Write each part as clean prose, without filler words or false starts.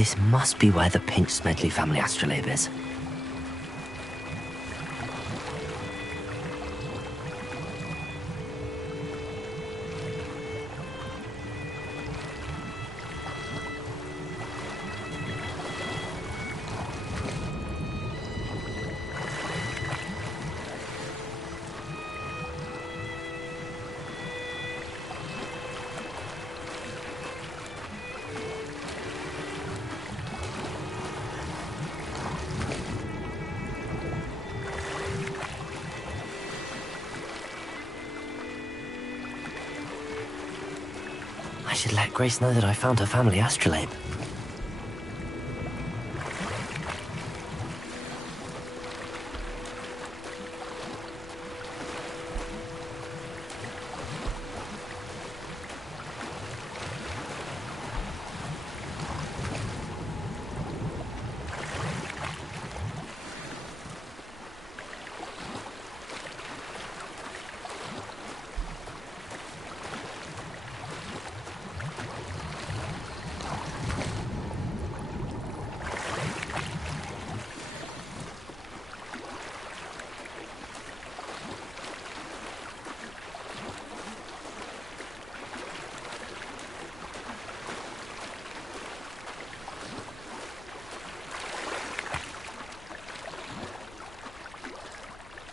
This must be where the Pinch Smedley family astrolabe is. I should let Grace know that I found her family astrolabe.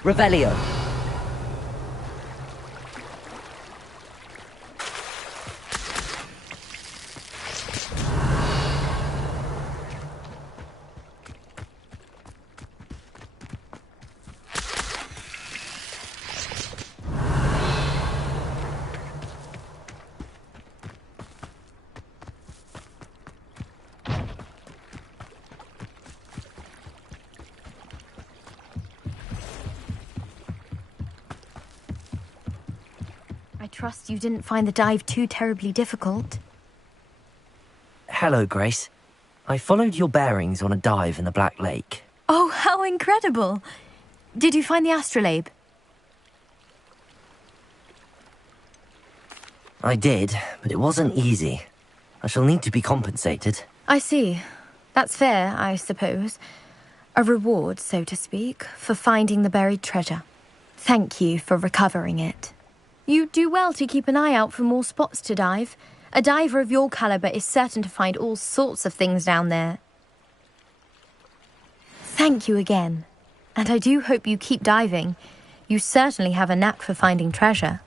Revelio. I trust you didn't find the dive too terribly difficult. Hello, Grace. I followed your bearings on a dive in the Black Lake. Oh, how incredible! Did you find the astrolabe? I did, but it wasn't easy. I shall need to be compensated. I see. That's fair, I suppose. A reward, so to speak, for finding the buried treasure. Thank you for recovering it. You do well to keep an eye out for more spots to dive. A diver of your caliber is certain to find all sorts of things down there. Thank you again. And I do hope you keep diving. You certainly have a knack for finding treasure.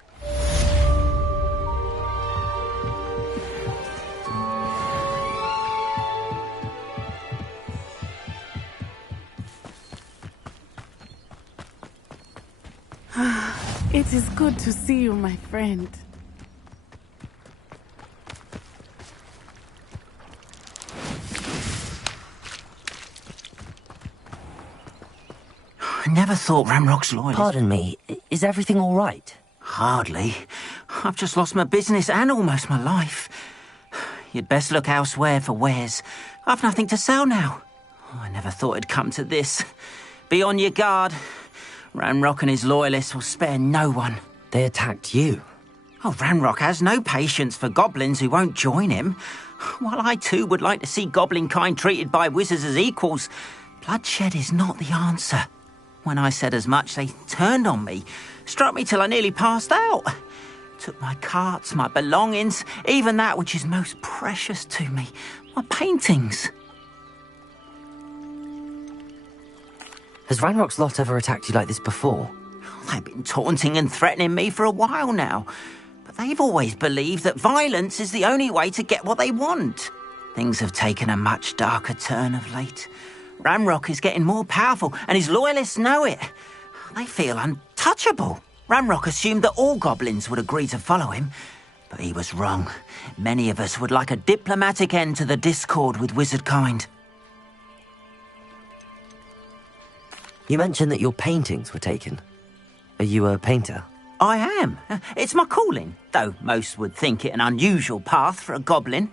It is good to see you, my friend. I never thought Ramrock's loyal. Pardon me, is everything all right? Hardly. I've just lost my business and almost my life. You'd best look elsewhere for wares. I've nothing to sell now. I never thought it'd come to this. Be on your guard. Ramrock and his loyalists will spare no one. They attacked you. Oh, Ramrock has no patience for goblins who won't join him. While I too would like to see goblin kind treated by wizards as equals, bloodshed is not the answer. When I said as much, they turned on me, struck me till I nearly passed out. Took my carts, my belongings, even that which is most precious to me, my paintings. Has Ranrock's lot ever attacked you like this before? They've been taunting and threatening me for a while now, but they've always believed that violence is the only way to get what they want. Things have taken a much darker turn of late. Ramrock is getting more powerful, and his loyalists know it. They feel untouchable. Ramrock assumed that all goblins would agree to follow him, but he was wrong. Many of us would like a diplomatic end to the discord with wizard kind. You mentioned that your paintings were taken. Are you a painter? I am. It's my calling, though most would think it an unusual path for a goblin.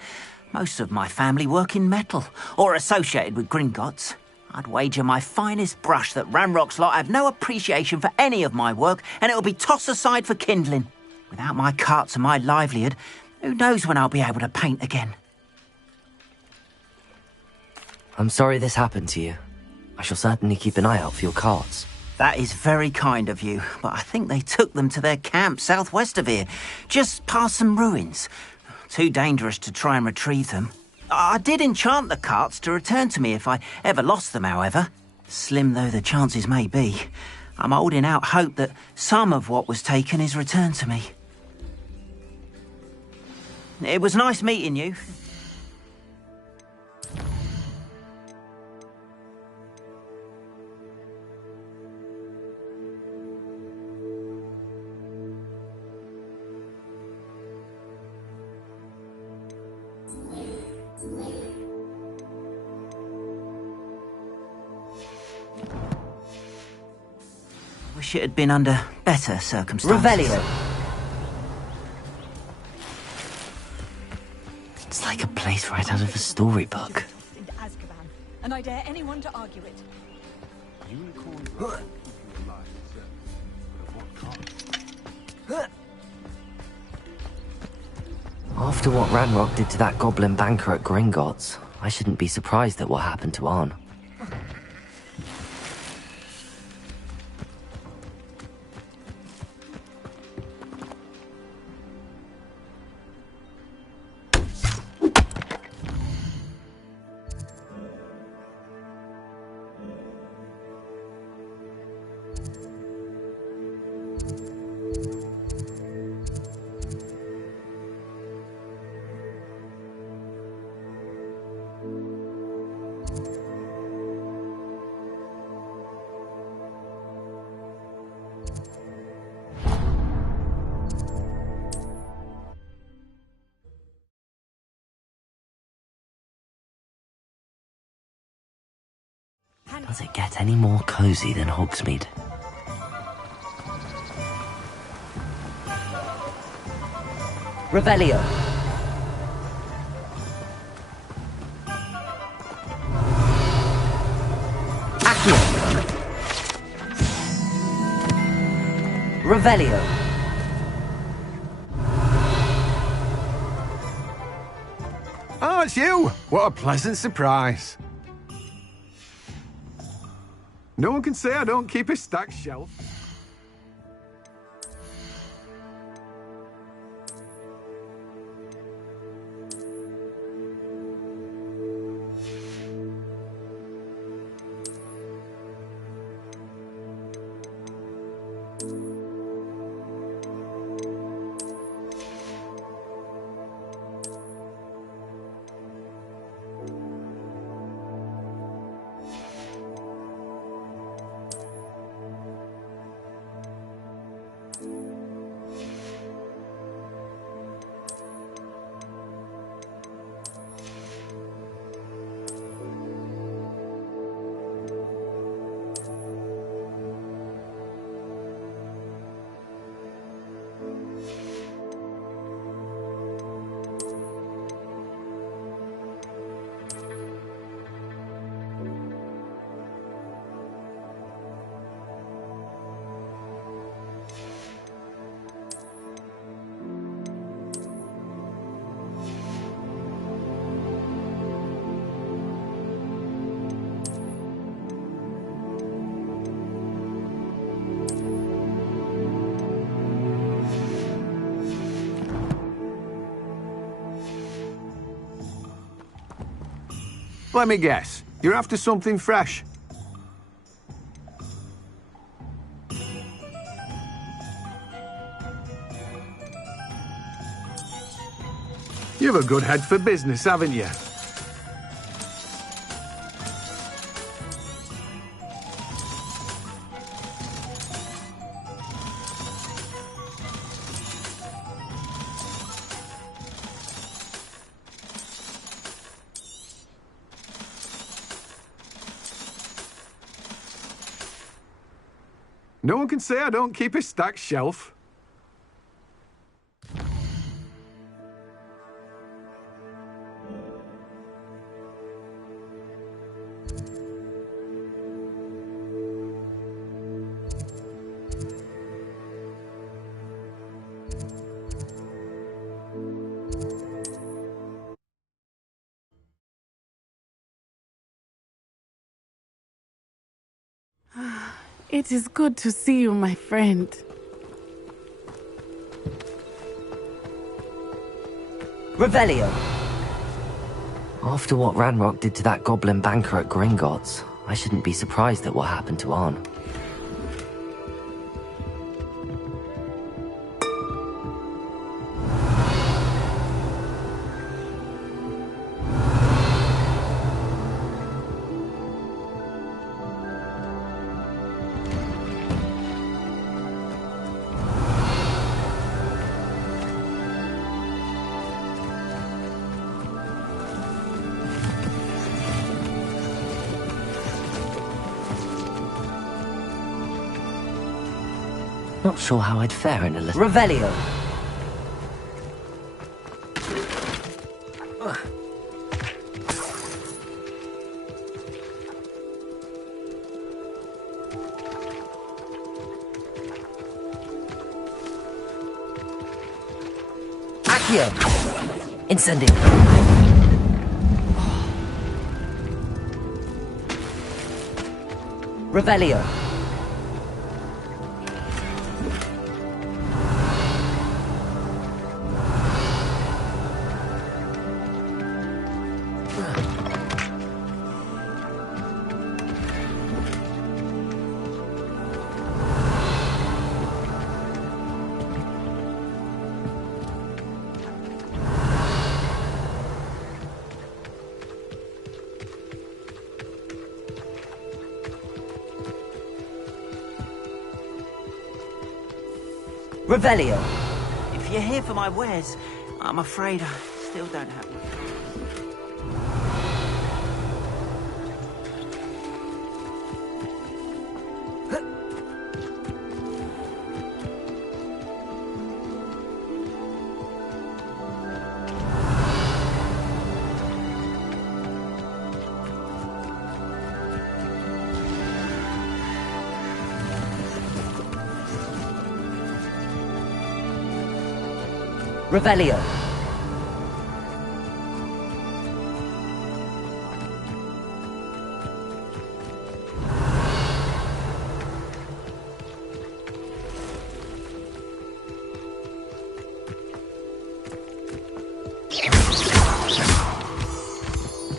Most of my family work in metal, or associated with Gringotts. I'd wager my finest brush that Ramrock's lot have no appreciation for any of my work, and it'll be tossed aside for kindling. Without my carts and my livelihood, who knows when I'll be able to paint again? I'm sorry this happened to you. I shall certainly keep an eye out for your carts. That is very kind of you, but I think they took them to their camp southwest of here, just past some ruins. Too dangerous to try and retrieve them. I did enchant the carts to return to me if I ever lost them, however. Slim though the chances may be, I'm holding out hope that some of what was taken is returned to me. It was nice meeting you. Wish it had been under better circumstances. Revelio! It's like a place right out of a storybook. Into Azkaban, and I dare anyone to argue it. After what Ranrock did to that goblin banker at Gringotts, I shouldn't be surprised at what happened to Arn. Does it get any more cozy than Hogsmeade? Revelio! Accio! Revelio! Oh, it's you! What a pleasant surprise. No one can say I don't keep a stacked shelf. Let me guess. You're after something fresh. You've a good head for business, haven't you? No one can say I don't keep a stacked shelf. It is good to see you, my friend. Revelio! After what Ranrock did to that goblin banker at Gringotts, I shouldn't be surprised at what happened to Arn. Not sure how I'd fare in a little... Revelio! Accio! Incendio! Revelio! Revelio! If you're here for my wares, I'm afraid I still don't have one. Revelio!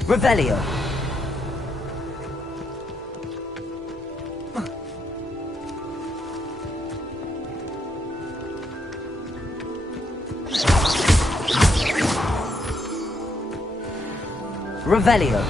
Revelio! Revelio!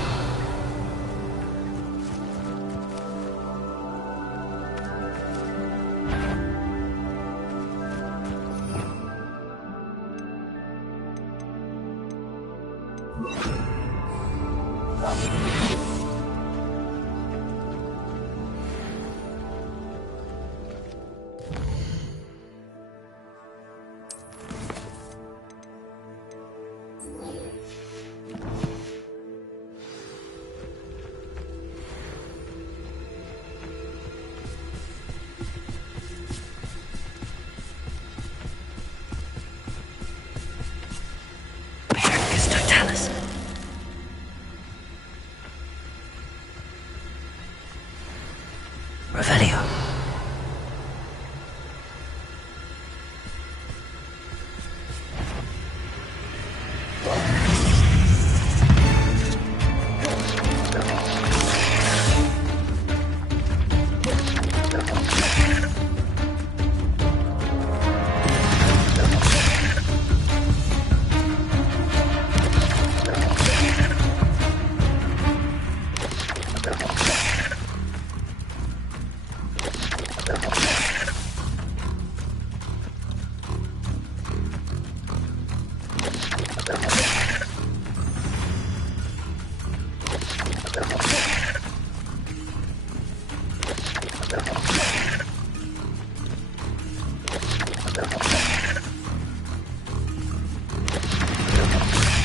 Revelio.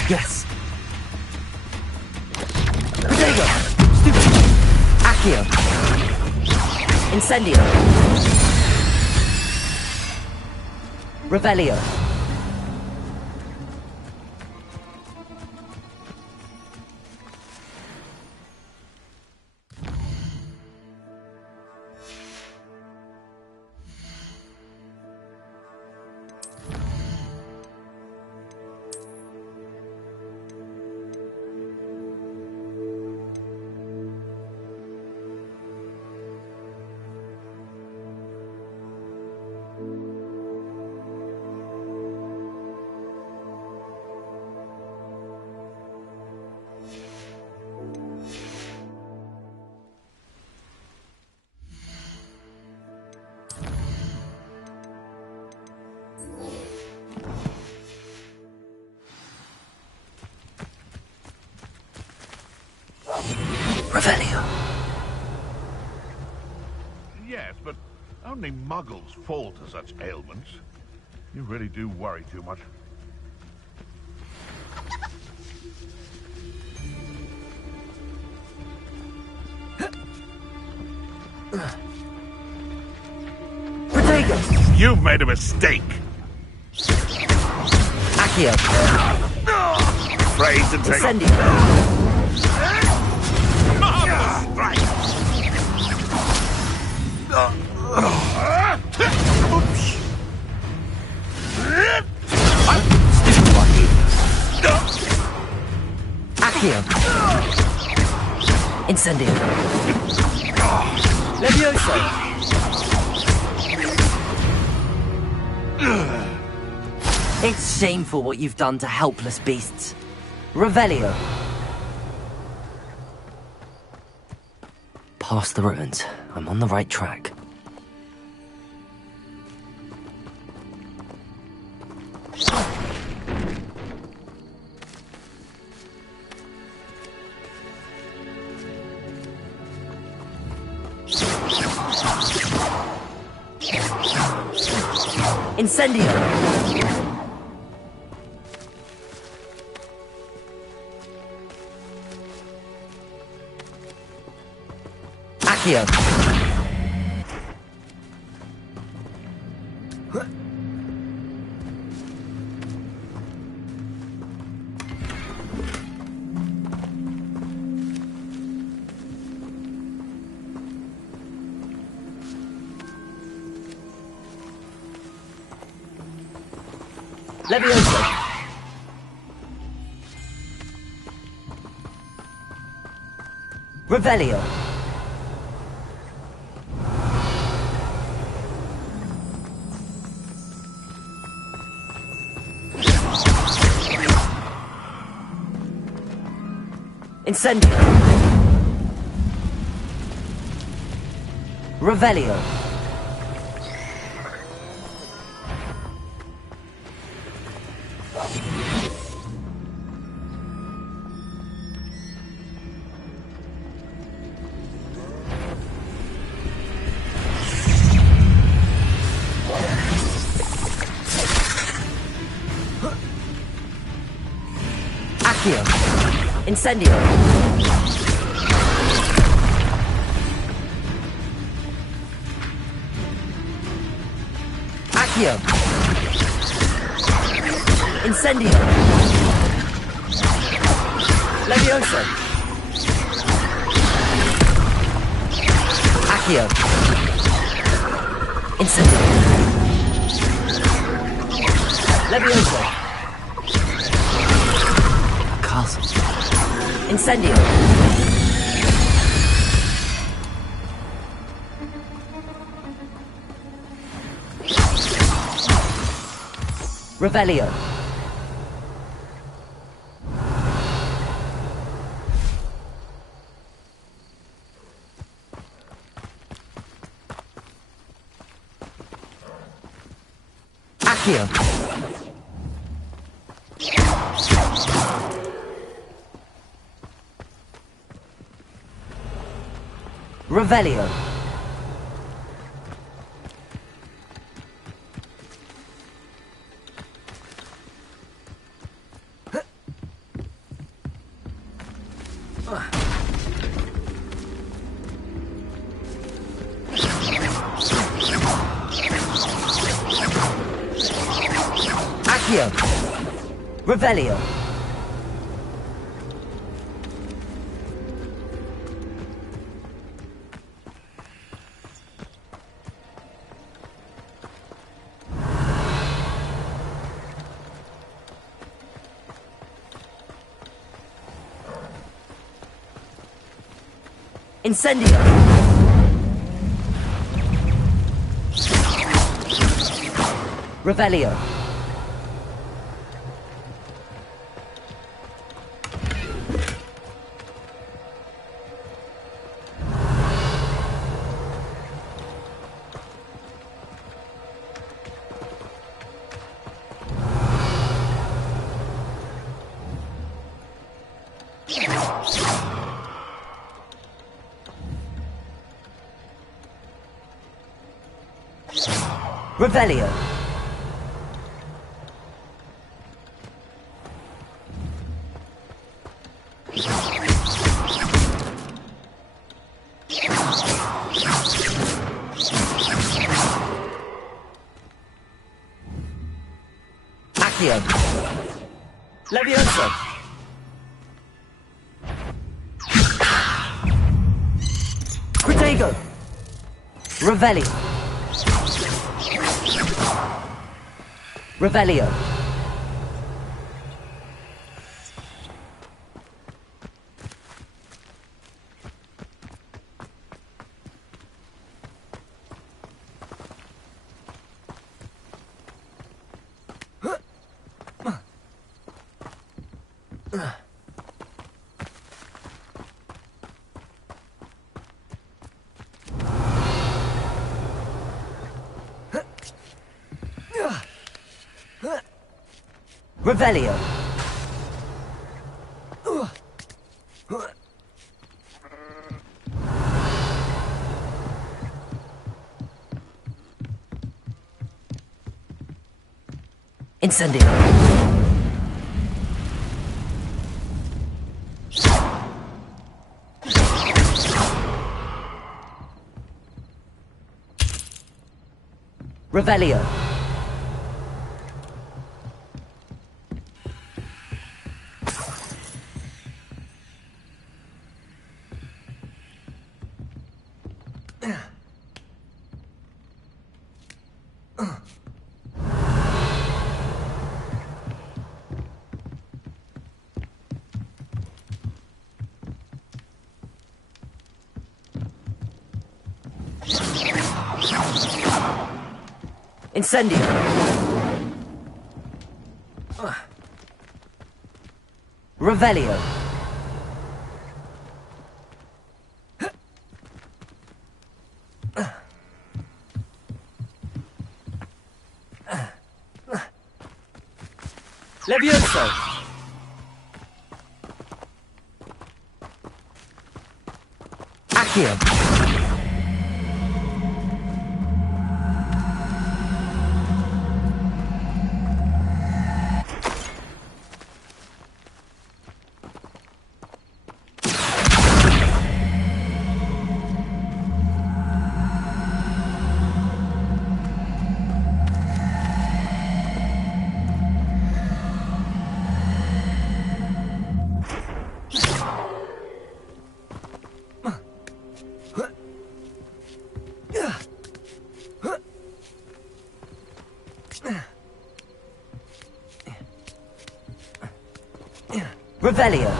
Yes. Protego. Stupid. Accio. Incendio. Revelio. Revelio. Yes, but only muggles fall to such ailments. You really do worry too much. Protego! You've made a mistake! Accio. Afraid to take... Incendio. Marvelous strike! Accio. Incendio. Levioso. It's shameful what you've done to helpless beasts. Revelio. Past the ruins. I'm on the right track. Incendio! Accio! Levioso! Revelio! Incendio! Revelio! Accio! Incendio! Accio! Incendio! Levioso! Accio! Incendio! Levioso! Castle. Incendio! Revelio! Accio! Revelio! Accio! Revelio! Incendio! Revelio! Revelio. Accio. Levioso. Protego. Revelio. Revelio. Revelio. Incendio. Revelio. Incendio. Revelio. Levioso. Accio. Revelio.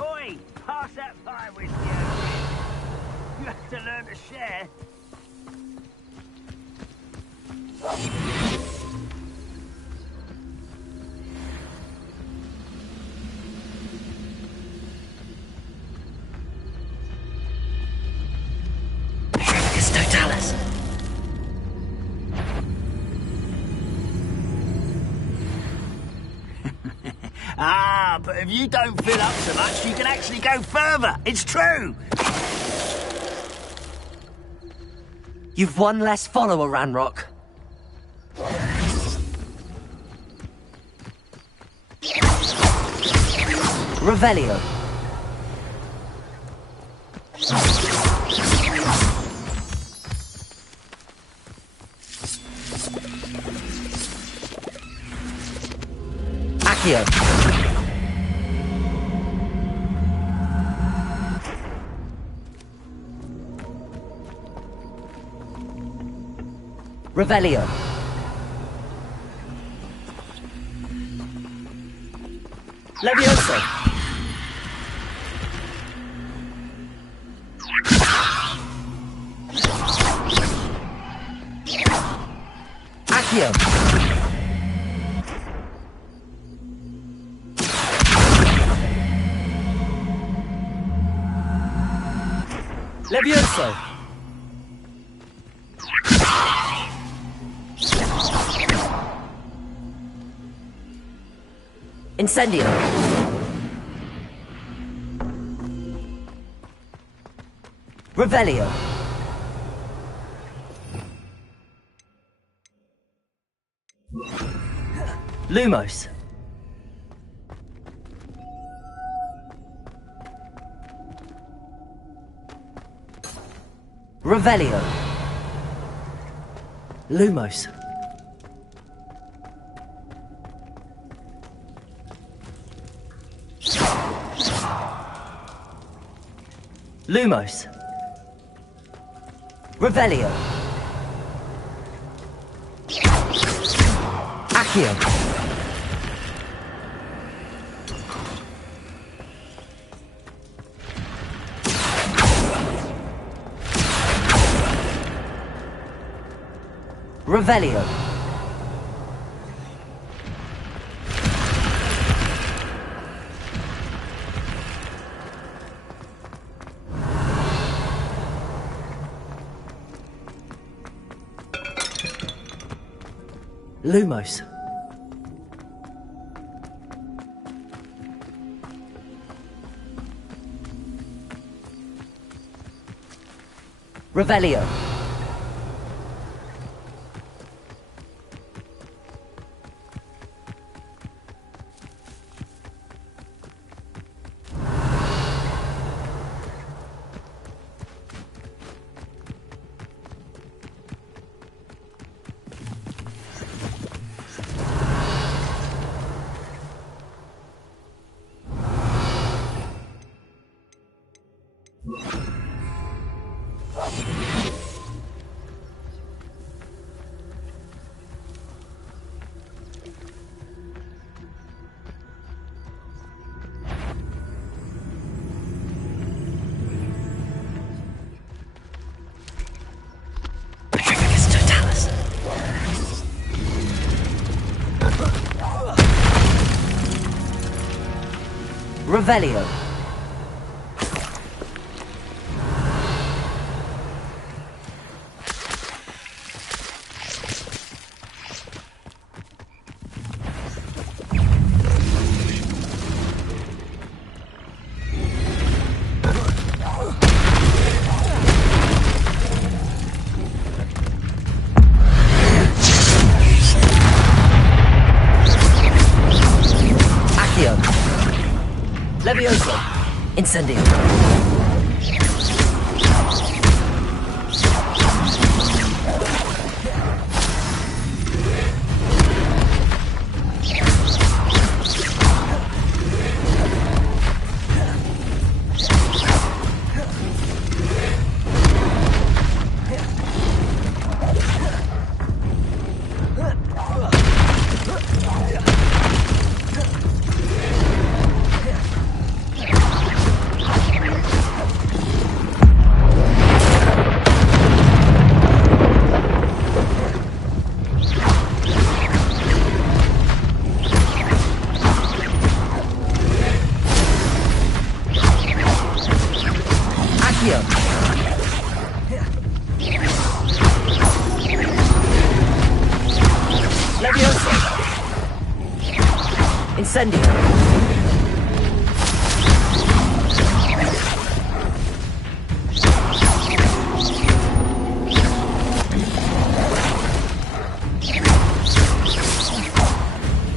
Oi! Pass that fire with you. You have to learn to share. Totalis. Ah, but if you don't fill up so much, you can actually go further. It's true. You've one less follower, Ranrock. Revelio. Accio. Revelio. Levioso. Accio. Levioso. Incendio. Revelio. Lumos. Revelio. Lumos. Lumos. Revelio. Accio. Revelio. Lumos. Revelio. Revelio. Accio. Levioso. Incendio. Accio. Levioso. Incendio.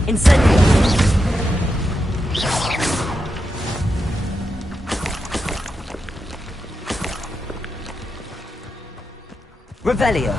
Incendio. Revelio.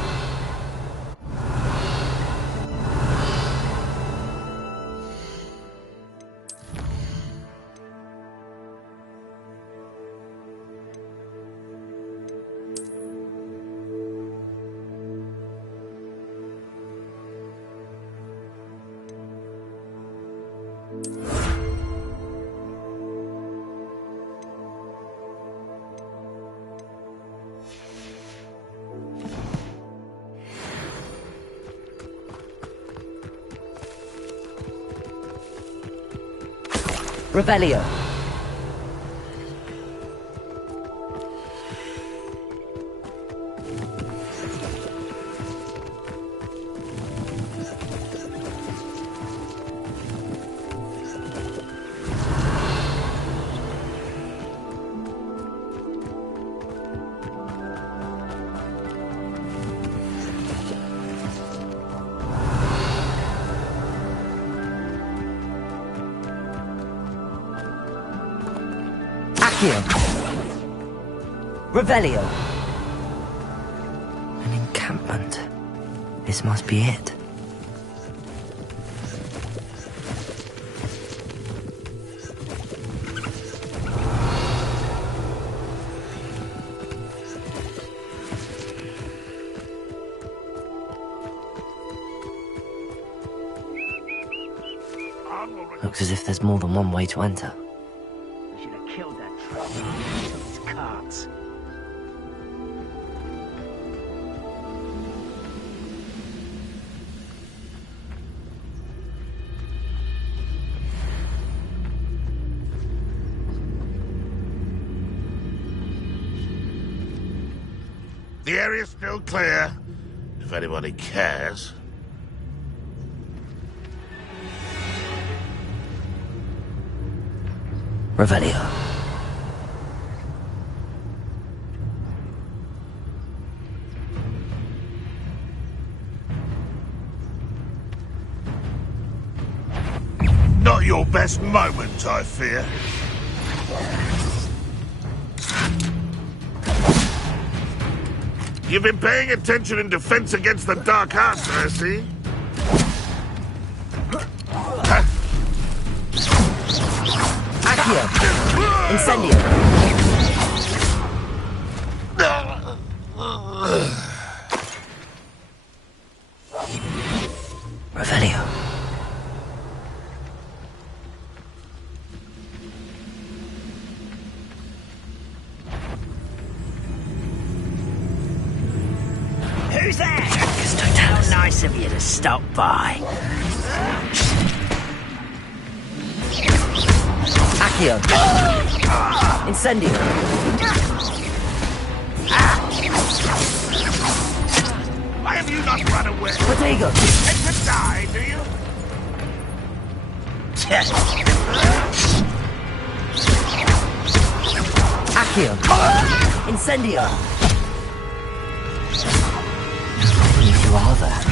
Revelio. Accio. Revelio. An encampment. This must be it. Looks as if there's more than one way to enter. We should have killed that trouble. These carts. The area's still clear, if anybody cares. Revelio. Not your best moment, I fear. You've been paying attention in defense against the Dark Arts, I see. Accio. Incendio. Revelio. Who's there? How nice of you to stop by. Accio. Incendio. Why have you not run away? Protego. And to die, do you? Accio. Incendio. You are there.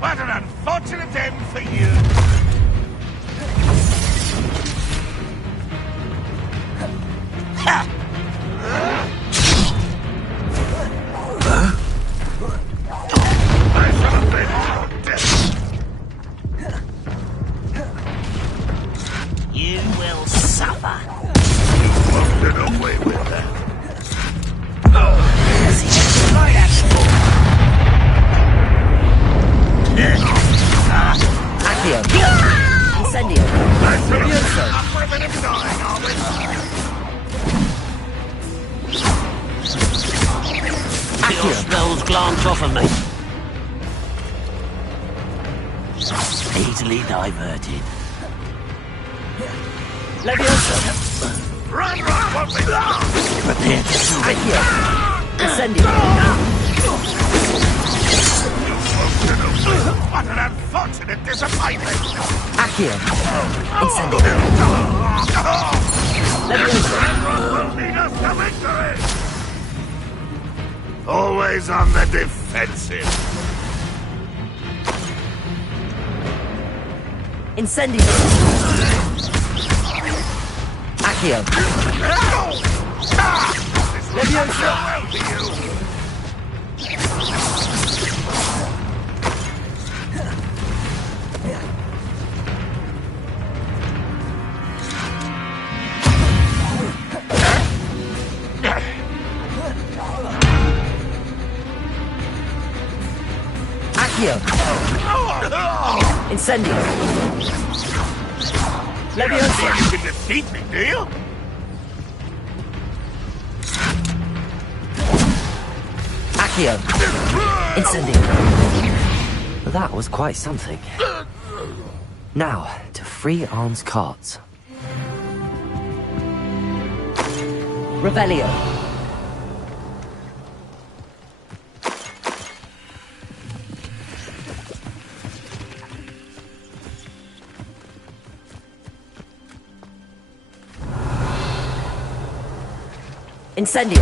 What an unfortunate end for you. I shall avenge your death. You will suffer. You won't get away with that. Right at Accio. Incendio. I shall Furioso. have for a minute dying, are we? Accio. spells glance off of me. Easily diverted. Levioso. Run, what we Prepare to surrender. Accio. Incendio. What an unfortunate disappointment! Accio. Incendio. Levioso. Lead us to victory! Always on the defensive. Incendio. Accio. Levioso. Well to you. Accio. Incendio. Levioso. You can defeat me, do you? Accio. Incendio. That was quite something. Now, to free Arn's carts. Revelio. Incendio.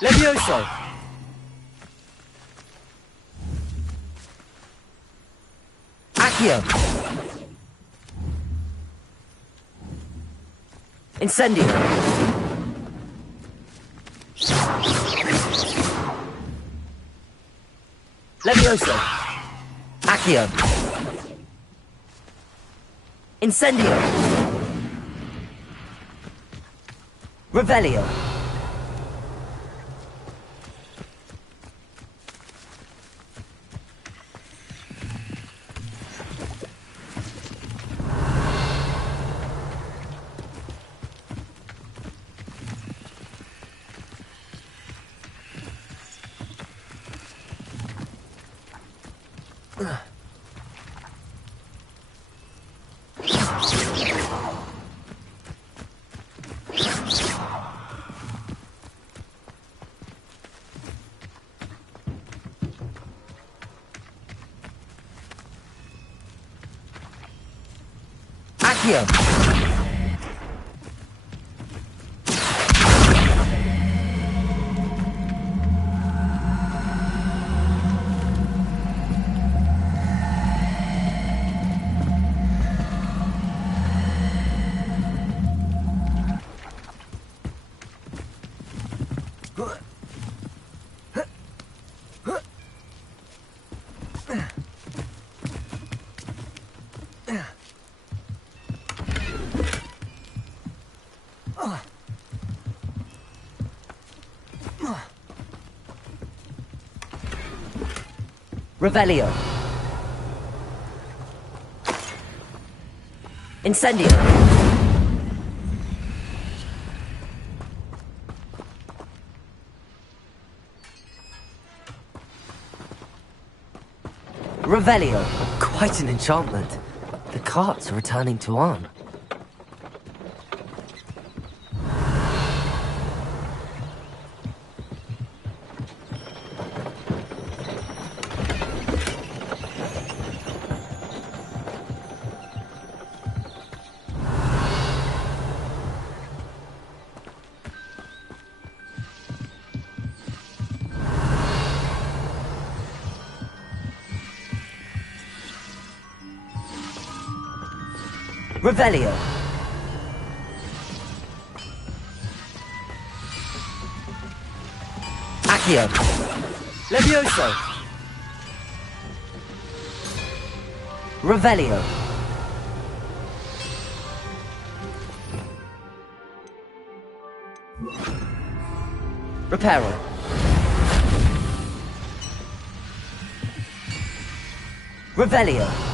Levioso! Accio! Incendio! Levioso! Accio! Incendio! Revelio! Accio! Revelio. Incendio. Revelio. Quite an enchantment. The carts are returning to Arn. Revelio. Accio. Levioso. Revelio. Reparo. Revelio.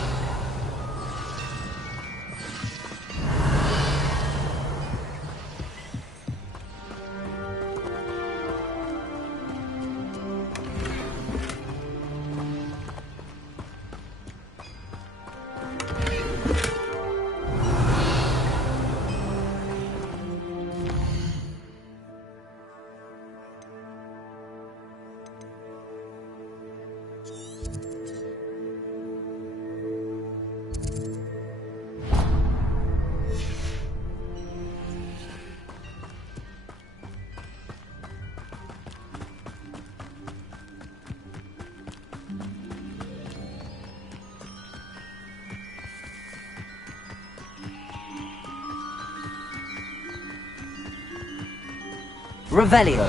Revelio.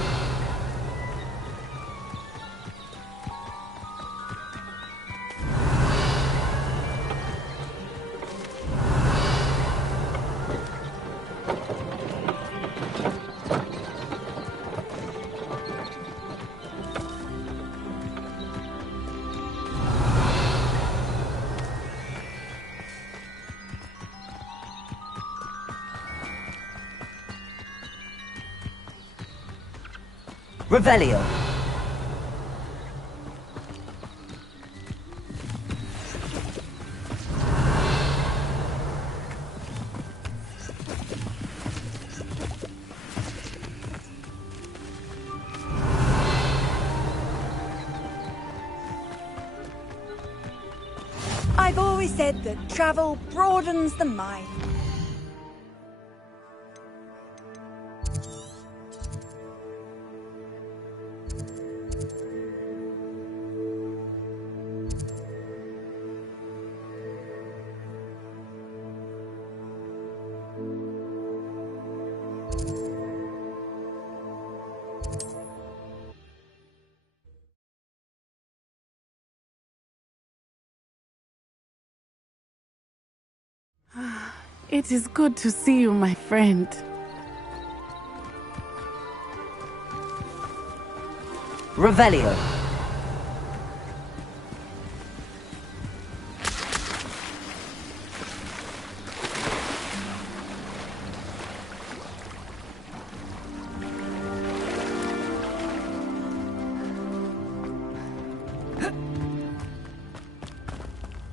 Revelio. I've always said that travel broadens the mind. It is good to see you, my friend. Revelio.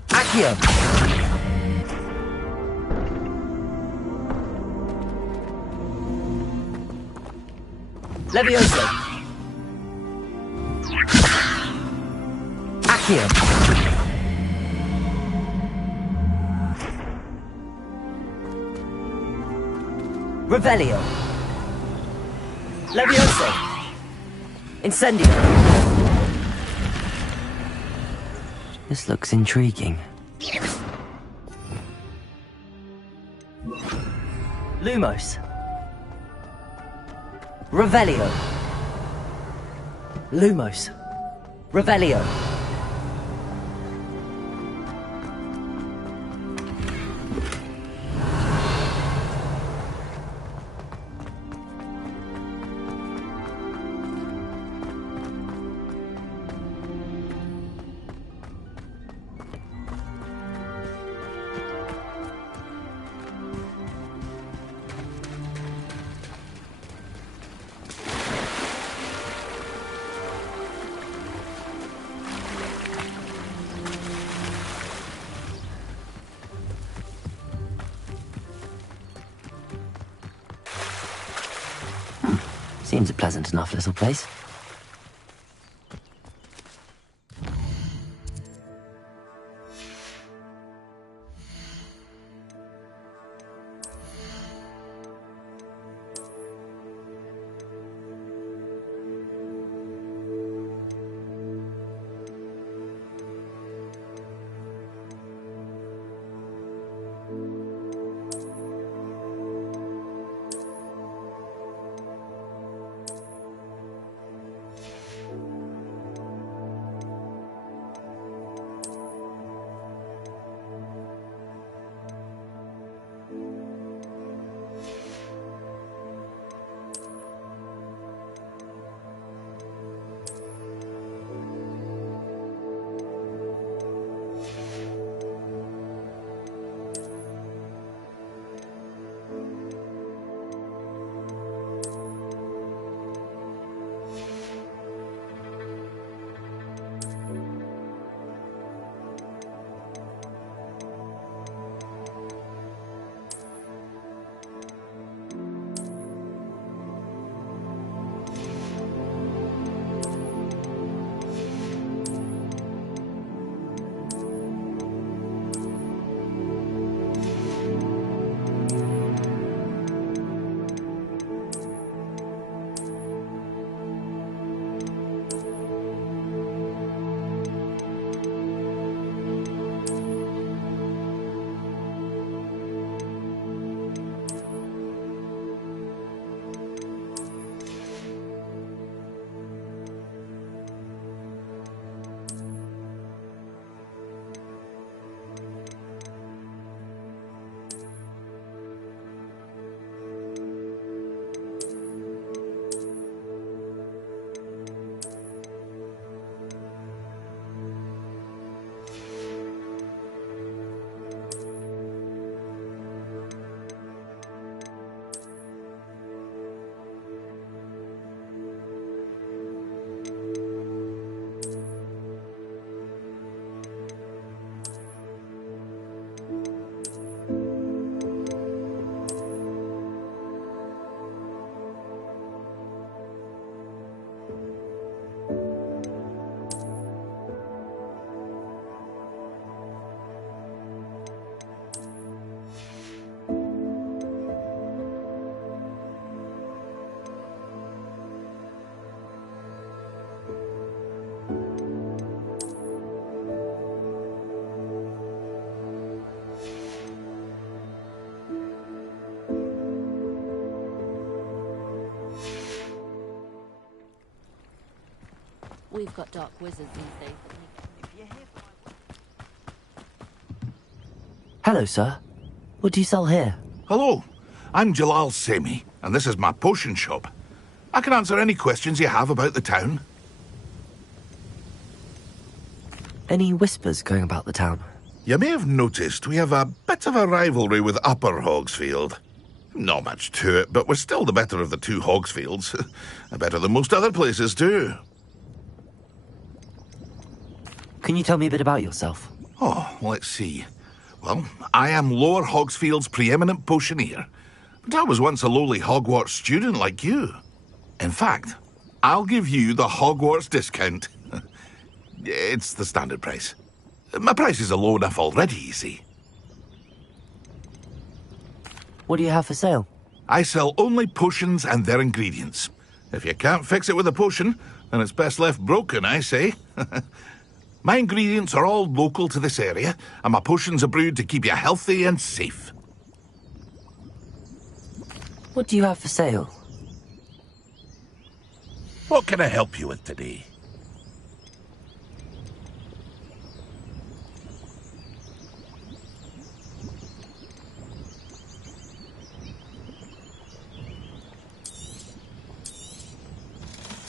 Accio. Levioso. Accio. Revelio. Levioso. Incendio. This looks intriguing. Lumos. Revelio. Lumos. Revelio. Seems a pleasant enough little place. We've got dark wizards these days. Hello, sir. What do you sell here? Hello, I'm Jalal Semi, and this is my potion shop. I can answer any questions you have about the town. Any whispers going about the town? You may have noticed we have a bit of a rivalry with Upper Hogsfield. Not much to it, but we're still the better of the two Hogsfields. Better than most other places, too. Can you tell me a bit about yourself? Oh, let's see. Well, I am Lower Hogsfield's preeminent potioneer. But I was once a lowly Hogwarts student like you. In fact, I'll give you the Hogwarts discount. It's the standard price. My prices are low enough already, you see. What do you have for sale? I sell only potions and their ingredients. If you can't fix it with a potion, then it's best left broken, I say. My ingredients are all local to this area, and my potions are brewed to keep you healthy and safe. What do you have for sale? What can I help you with today?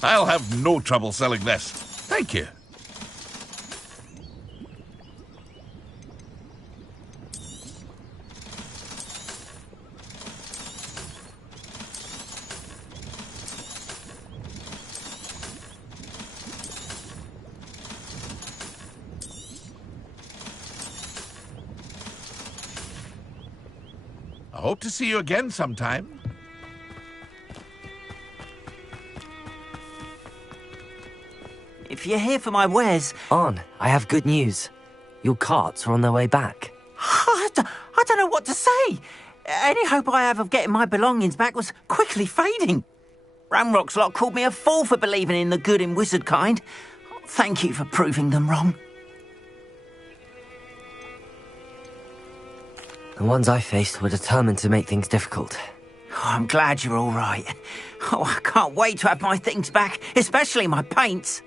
I'll have no trouble selling this. Thank you. I hope to see you again sometime. If you're here for my wares... On, I have good news. Your carts are on their way back. I don't know what to say. Any hope I have of getting my belongings back was quickly fading. Ramrock's lot called me a fool for believing in the good in wizard kind. Thank you for proving them wrong. The ones I faced were determined to make things difficult. Oh, I'm glad you're all right. Oh, I can't wait to have my things back, especially my paints.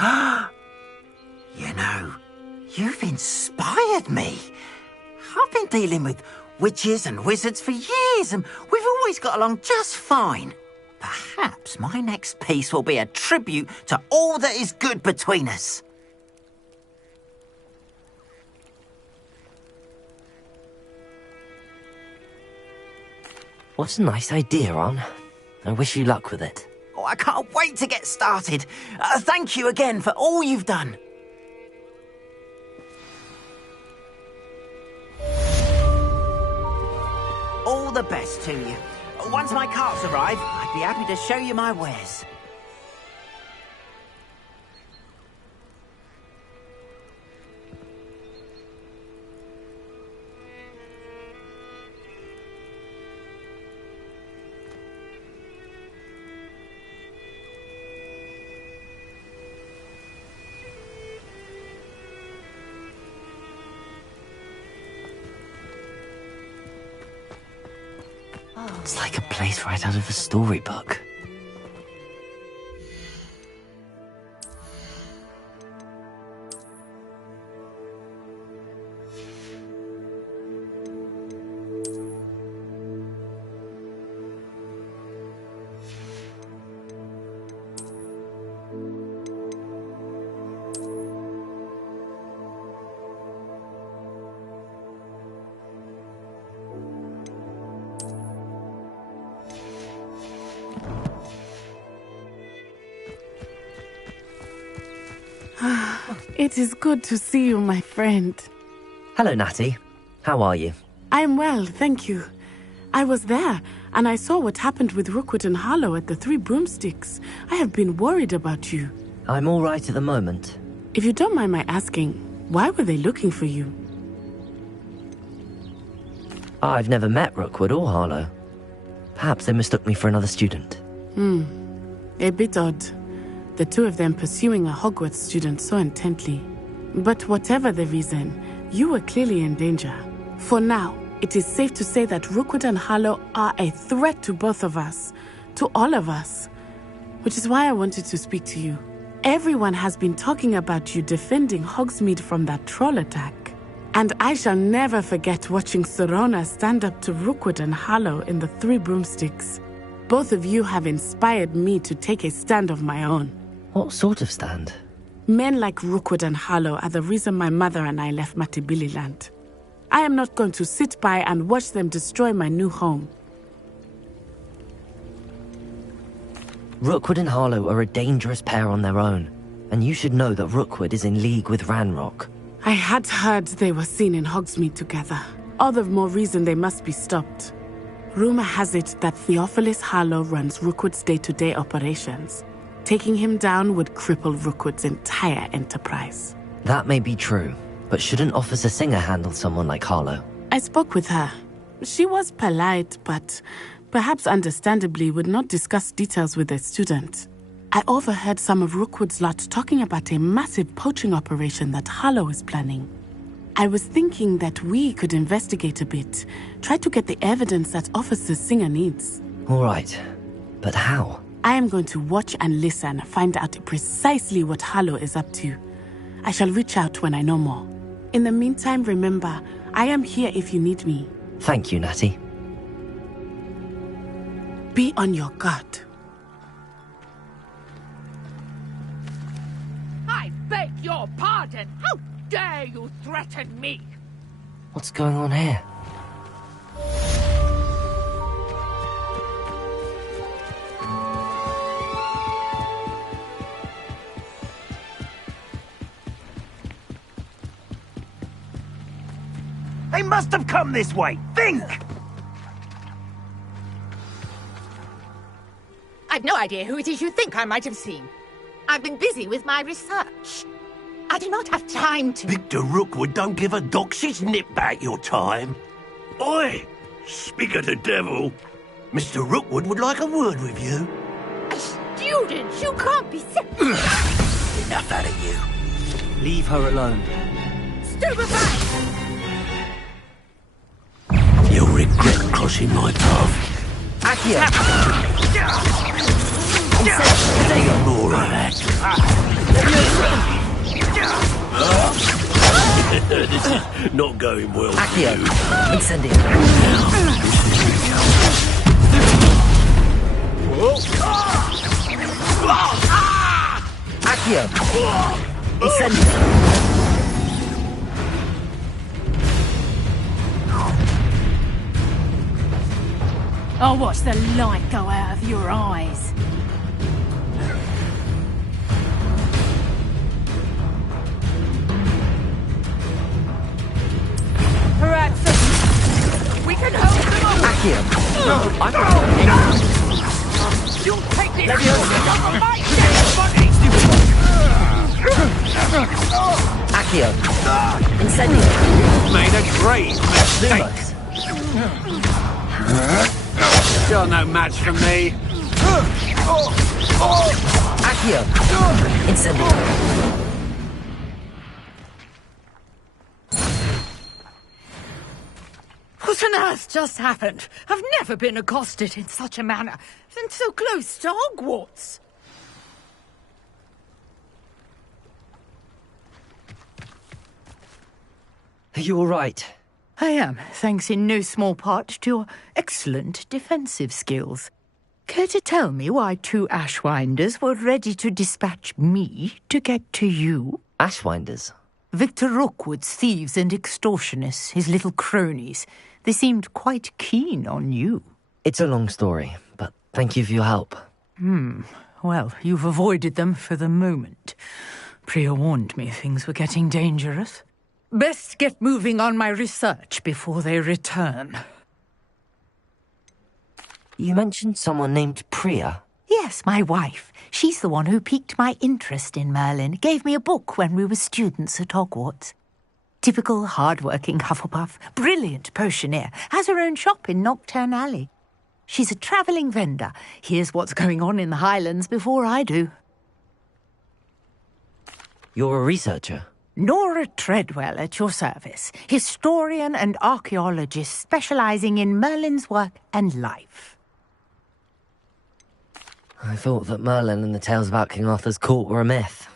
You know, you've inspired me. I've been dealing with witches and wizards for years, and we've always got along just fine. Perhaps my next piece will be a tribute to all that is good between us. What a nice idea, Ron. I wish you luck with it. Oh, I can't wait to get started. Thank you again for all you've done. All the best to you. Once my carts arrive, I'd be happy to show you my wares. It's like a place right out of a storybook. It is good to see you, my friend. Hello, Natty. How are you? I'm well, thank you. I was there, and I saw what happened with Rookwood and Harlow at the Three Broomsticks. I have been worried about you. I'm all right at the moment. If you don't mind my asking, why were they looking for you? I've never met Rookwood or Harlow. Perhaps they mistook me for another student. A bit odd. The two of them pursuing a Hogwarts student so intently. But whatever the reason, you were clearly in danger. For now, it is safe to say that Rookwood and Harlow are a threat to both of us. To all of us. Which is why I wanted to speak to you. Everyone has been talking about you defending Hogsmeade from that troll attack. And I shall never forget watching Serona stand up to Rookwood and Harlow in the Three Broomsticks. Both of you have inspired me to take a stand of my own. What sort of stand? Men like Rookwood and Harlow are the reason my mother and I left Matibili I am not going to sit by and watch them destroy my new home. Rookwood and Harlow are a dangerous pair on their own, and you should know that Rookwood is in league with Ranrock. I had heard they were seen in Hogsmeade together. All the more reason they must be stopped. Rumor has it that Theophilus Harlow runs Rookwood's day-to-day operations. Taking him down would cripple Rookwood's entire enterprise. That may be true, but shouldn't Officer Singer handle someone like Harlow? I spoke with her. She was polite, but perhaps understandably would not discuss details with a student. I overheard some of Rookwood's lot talking about a massive poaching operation that Harlow is planning. I was thinking that we could investigate a bit, try to get the evidence that Officer Singer needs. All right, but how? I am going to watch and listen, find out precisely what Harlow is up to. I shall reach out when I know more. In the meantime, remember, I am here if you need me. Thank you, Natty. Be on your guard. I beg your pardon! How dare you threaten me? What's going on here? They must have come this way. Think! I've no idea who it is you think I might have seen. I've been busy with my research. I do not have time to... Victor Rookwood don't give a doxy's nip back your time. Oi! Speak of the devil. Mr. Rookwood would like a word with you. A student? You can't be sick. Enough out of you. Leave her alone. Stupefy! You'll regret crossing my path. Accio! Say more of that. This is not going well. Accio! Incendio! Accio! Incendio! I'll watch the light go out of your eyes. Perhaps we can help them all. Accio! I'm You'll take this on my Accio! Incendio! Made a great mistake. You're no match for me. Accio! Incendio! What on earth just happened? I've never been accosted in such a manner, and so close to Hogwarts. Are you all right? I am, thanks in no small part to your excellent defensive skills. Care to tell me why two Ashwinders were ready to dispatch me to get to you? Ashwinders? Victor Rookwood's thieves and extortionists, his little cronies. They seemed quite keen on you. It's a long story, but thank you for your help. Well, you've avoided them for the moment. Priya warned me things were getting dangerous. Best get moving on my research before they return. You mentioned someone named Priya. Yes, my wife. She's the one who piqued my interest in Merlin. Gave me a book when we were students at Hogwarts. Typical hard-working Hufflepuff, brilliant potioneer, has her own shop in Knockturn Alley. She's a travelling vendor. Hears what's going on in the Highlands before I do. You're a researcher? Nora Treadwell at your service, historian and archaeologist specialising in Merlin's work and life. I thought that Merlin and the tales about King Arthur's court were a myth.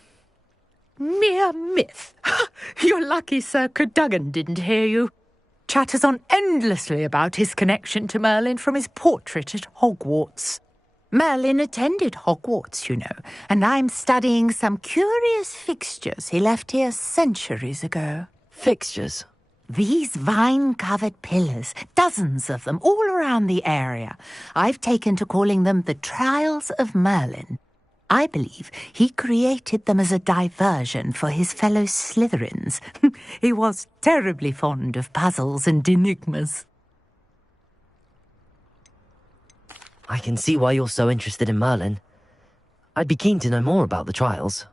Mere myth. You're lucky Sir Cadogan didn't hear you. Chatters on endlessly about his connection to Merlin from his portrait at Hogwarts. Merlin attended Hogwarts, you know, and I'm studying some curious fixtures he left here centuries ago. Fixtures? These vine-covered pillars, dozens of them, all around the area. I've taken to calling them the Trials of Merlin. I believe he created them as a diversion for his fellow Slytherins. He was terribly fond of puzzles and enigmas. I can see why you're so interested in Merlin. I'd be keen to know more about the trials.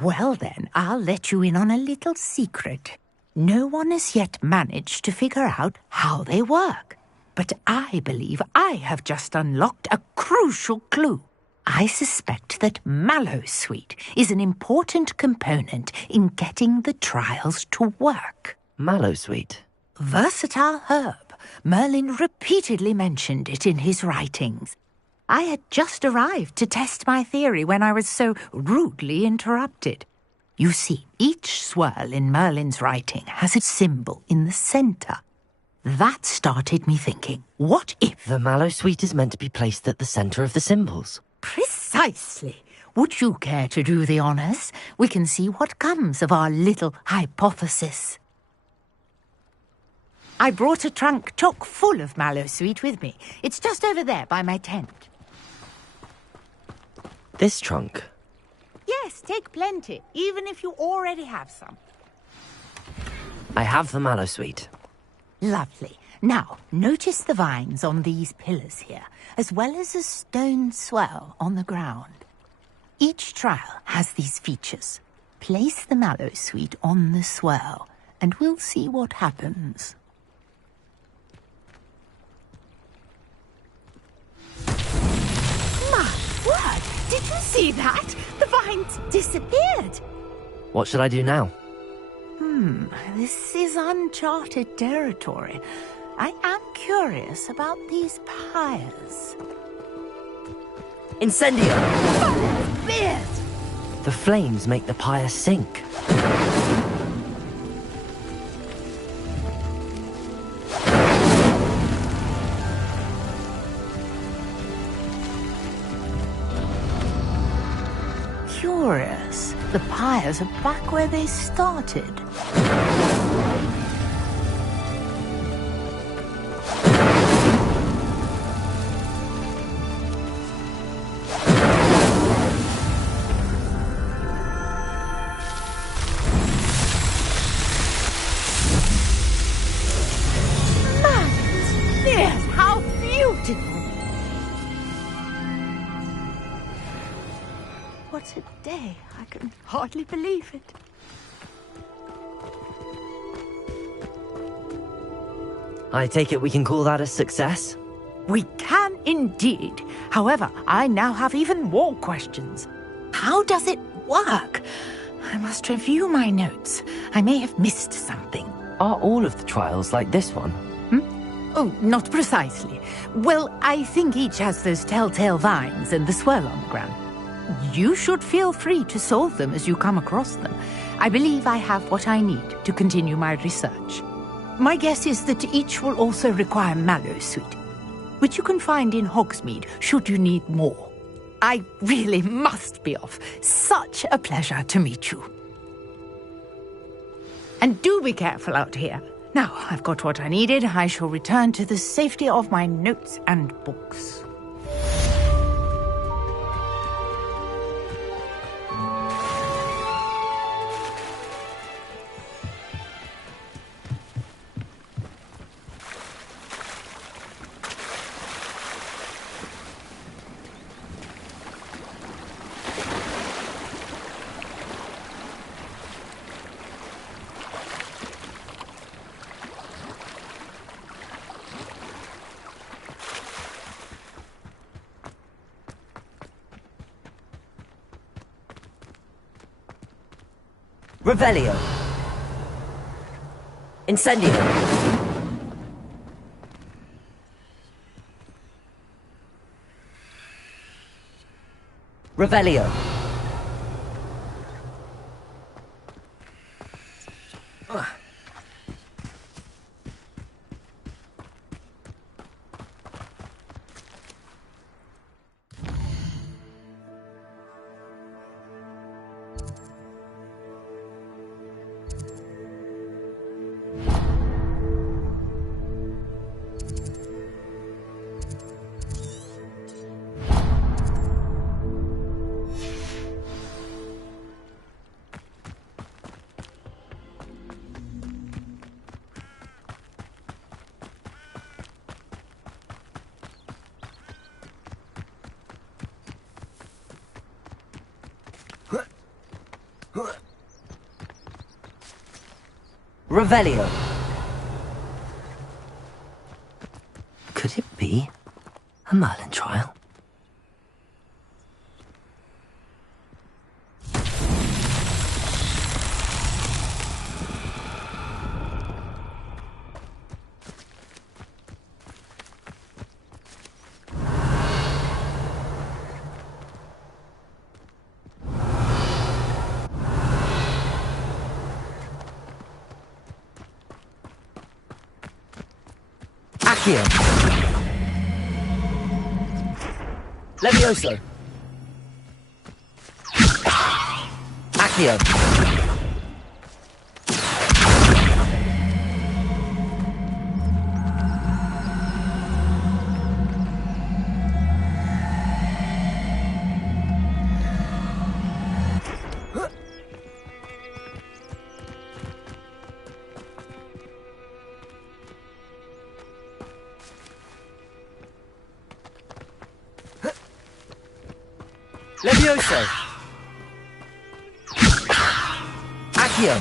Well then, I'll let you in on a little secret. No one has yet managed to figure out how they work. But I believe I have just unlocked a crucial clue. I suspect that Mallowsweet is an important component in getting the trials to work. Mallowsweet? Versatile herb. Merlin repeatedly mentioned it in his writings. I had just arrived to test my theory when I was so rudely interrupted. You see, each swirl in Merlin's writing has a symbol in the centre. That started me thinking, what if... The Mallowsweet is meant to be placed at the centre of the symbols. Precisely. Would you care to do the honours? We can see what comes of our little hypothesis. I brought a trunk chock full of Mallowsweet with me. It's just over there by my tent. This trunk? Yes, take plenty, even if you already have some. I have the Mallowsweet. Lovely. Now, notice the vines on these pillars here, as well as a stone swell on the ground. Each trial has these features. Place the Mallowsweet on the swell, and we'll see what happens. My word! Did you see that? The vines disappeared. What should I do now? This is uncharted territory. I am curious about these pyres. Incendio! Beard! The flames make the pyre sink. Curious. The pyres are back where they started. How beautiful! What a day. I can hardly believe it. I take it we can call that a success? We can indeed. However, I now have even more questions. How does it work? I must review my notes. I may have missed something. Are all of the trials like this one? Oh, not precisely. Well, I think each has those telltale vines and the swirl on the ground. You should feel free to solve them as you come across them. I believe I have what I need to continue my research. My guess is that each will also require Mallowsweet, which you can find in Hogsmeade should you need more. I really must be off. Such a pleasure to meet you. And do be careful out here. Now, I've got what I needed. I shall return to the safety of my notes and books. Revelio. Incendio. Revelio. Revelio. Could it be a Merlin trial? Accio. Levioso. Accio. Levioso. Accio.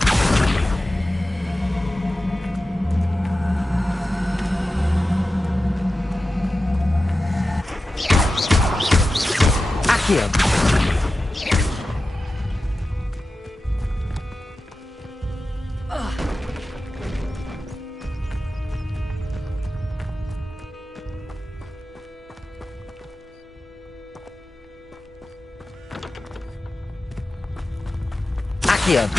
Accio. Accio.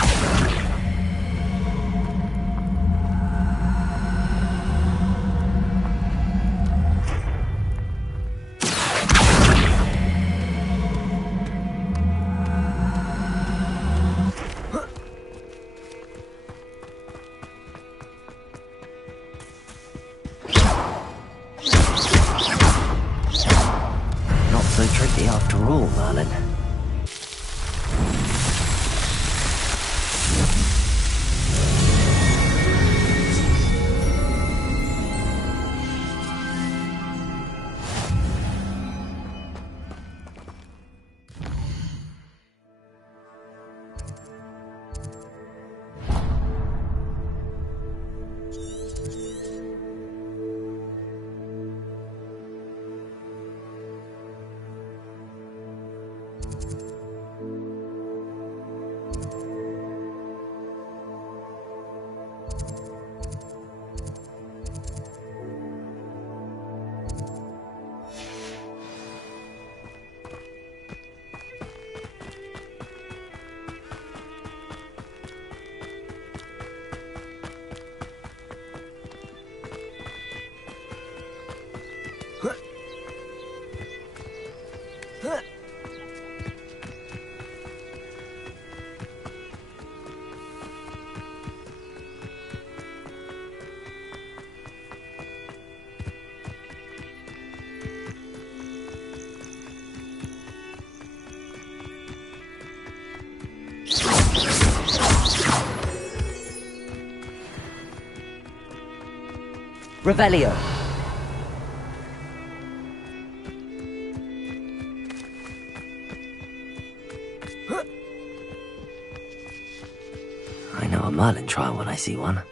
Not so tricky after all, Merlin. Revelio. I know a Merlin trial when I see one.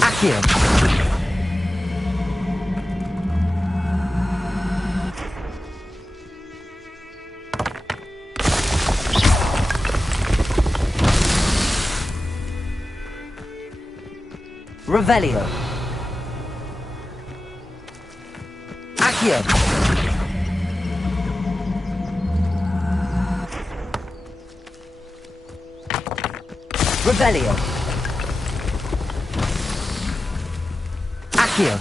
Accio. Revelio. Accio. Revelio. Accio.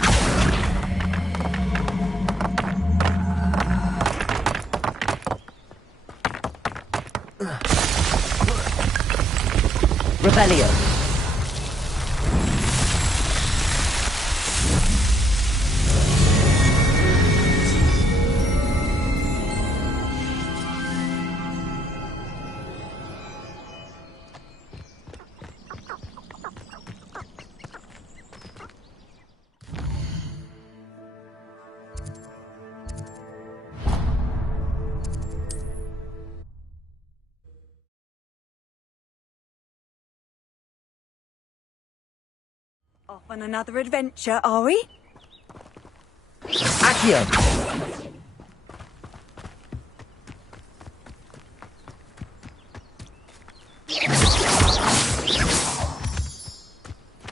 Revelio. Off on another adventure, are we? Accio!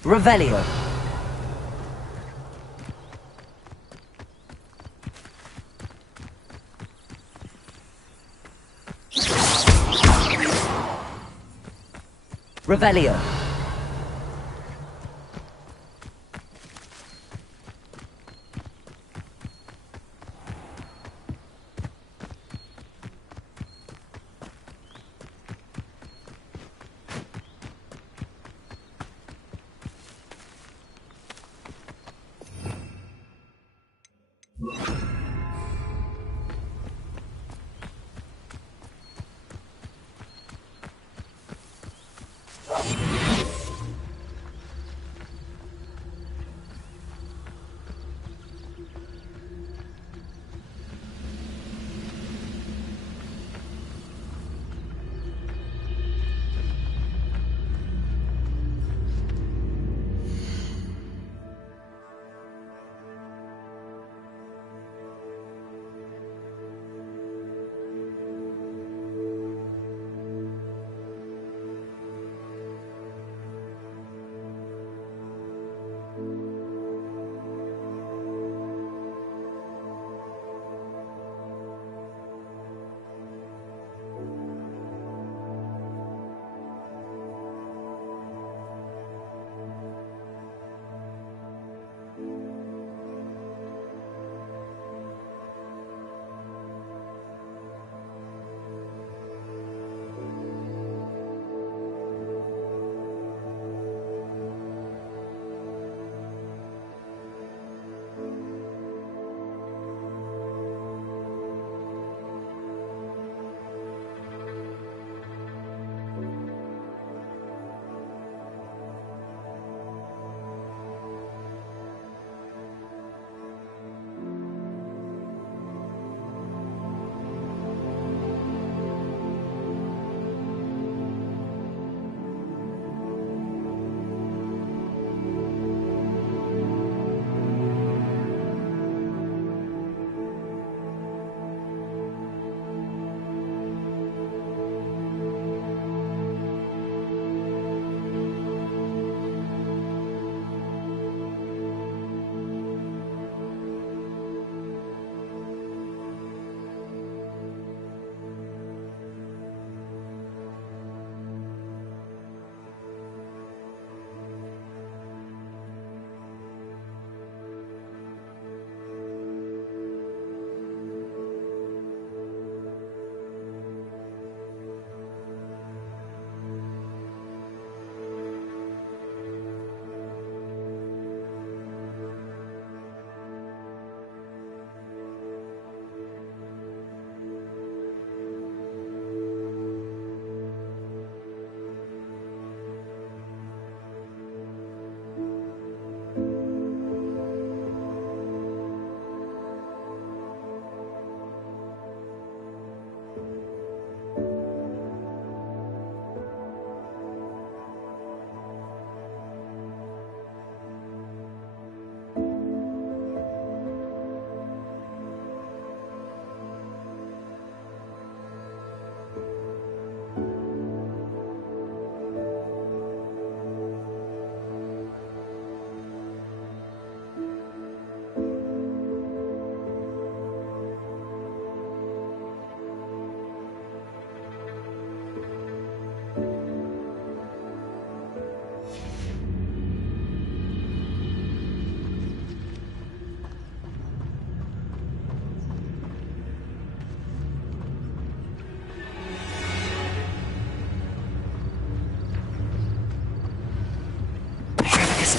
Revelio. Revelio.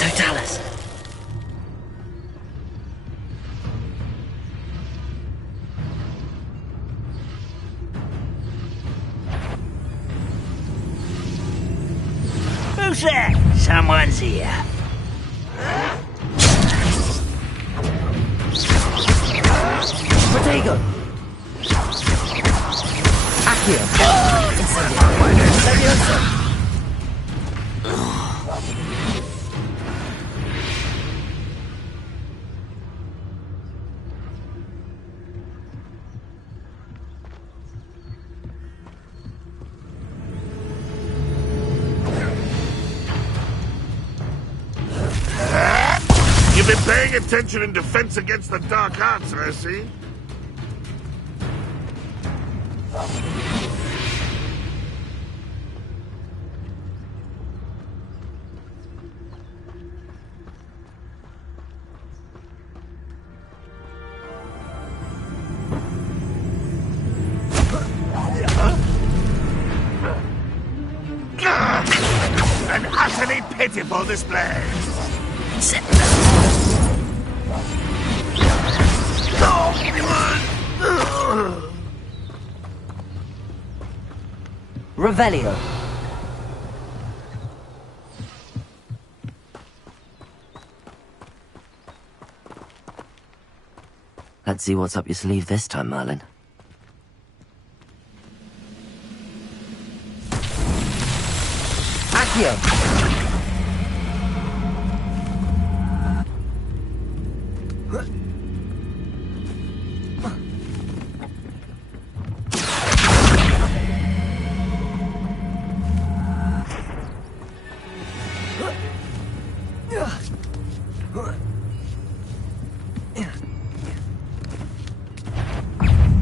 Totalis. Who's that? Someone's here. Protego. Accio. Incendio. Levioso. Paying attention in defense against the dark arts, I see. An utterly pitiful display. Revelio. Let's see what's up your sleeve this time, Merlin. Accio!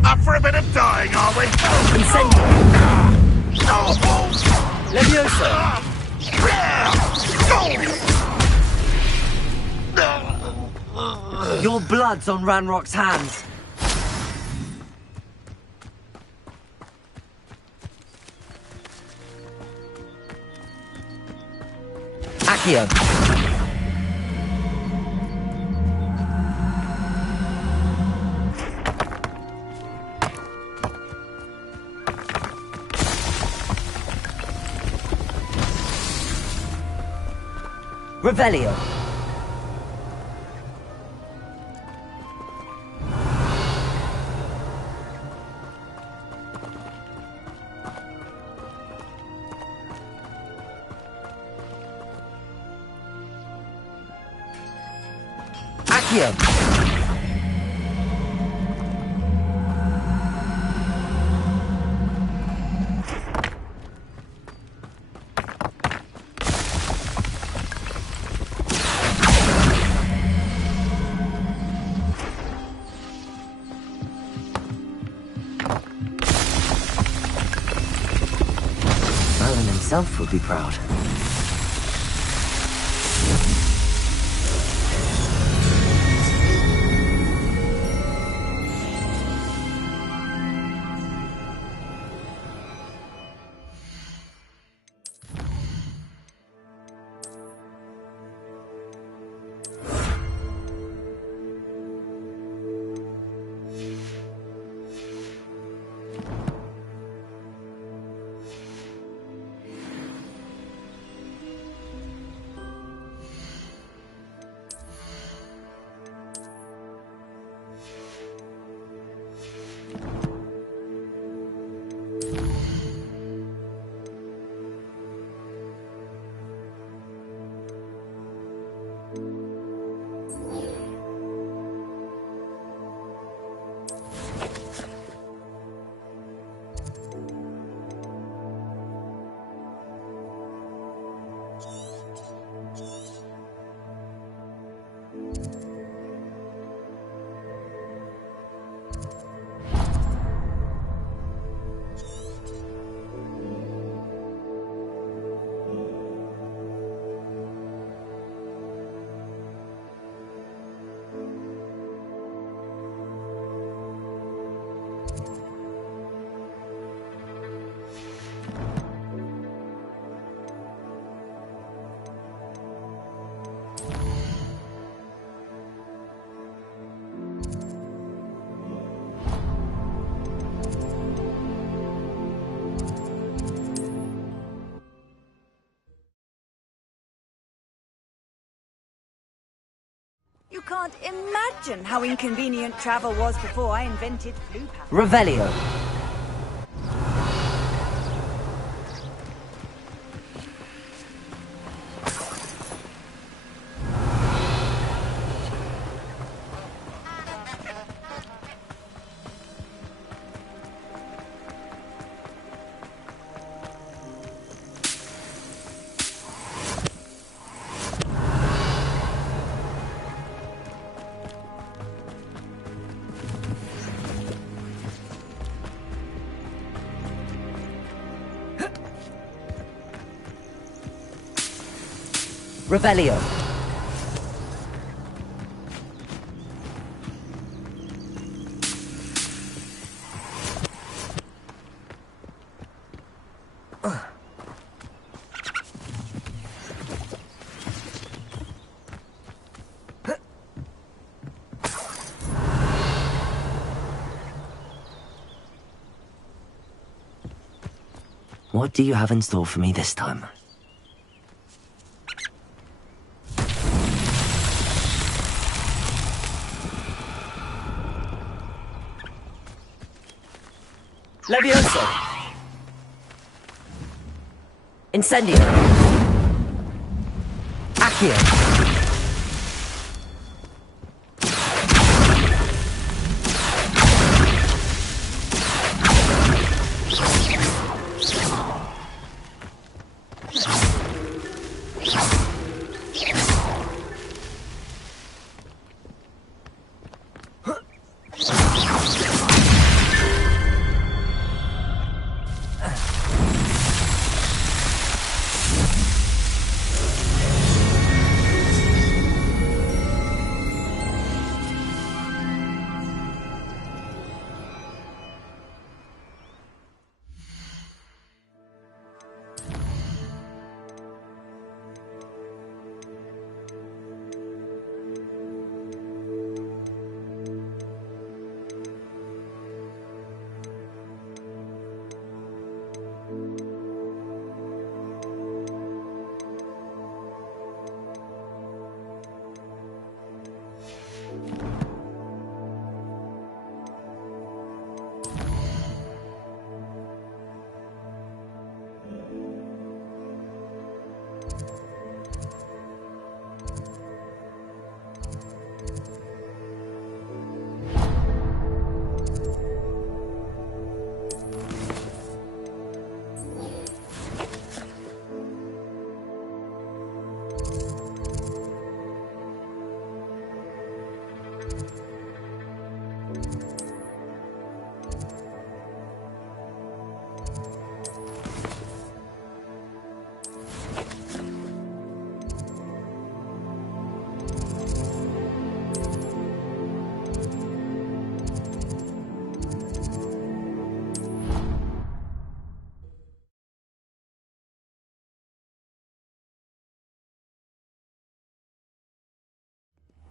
Up for a bit of dying, are we? Incendio! Levioso! Your blood's on Ranrock's hands. Accio. Revelio. Accio. Merlin himself would be proud. You can't imagine how inconvenient travel was before I invented flu power. Revelio. Revelio. What do you have in store for me this time? Levioso! Incendio! Accio!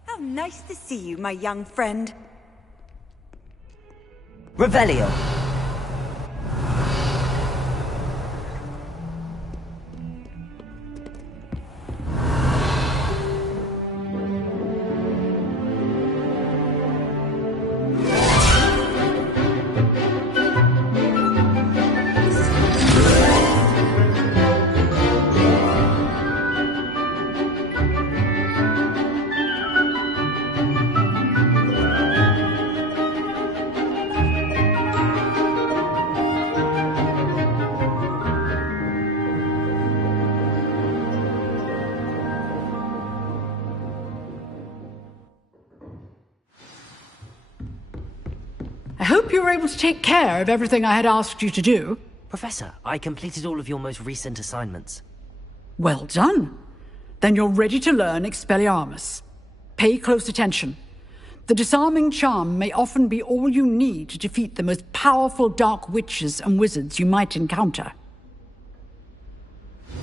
How nice to see you, my young friend. Revelio. I hope you were able to take care of everything I had asked you to do. Professor, I completed all of your most recent assignments. Well done. Then you're ready to learn Expelliarmus. Pay close attention. The disarming charm may often be all you need to defeat the most powerful dark witches and wizards you might encounter.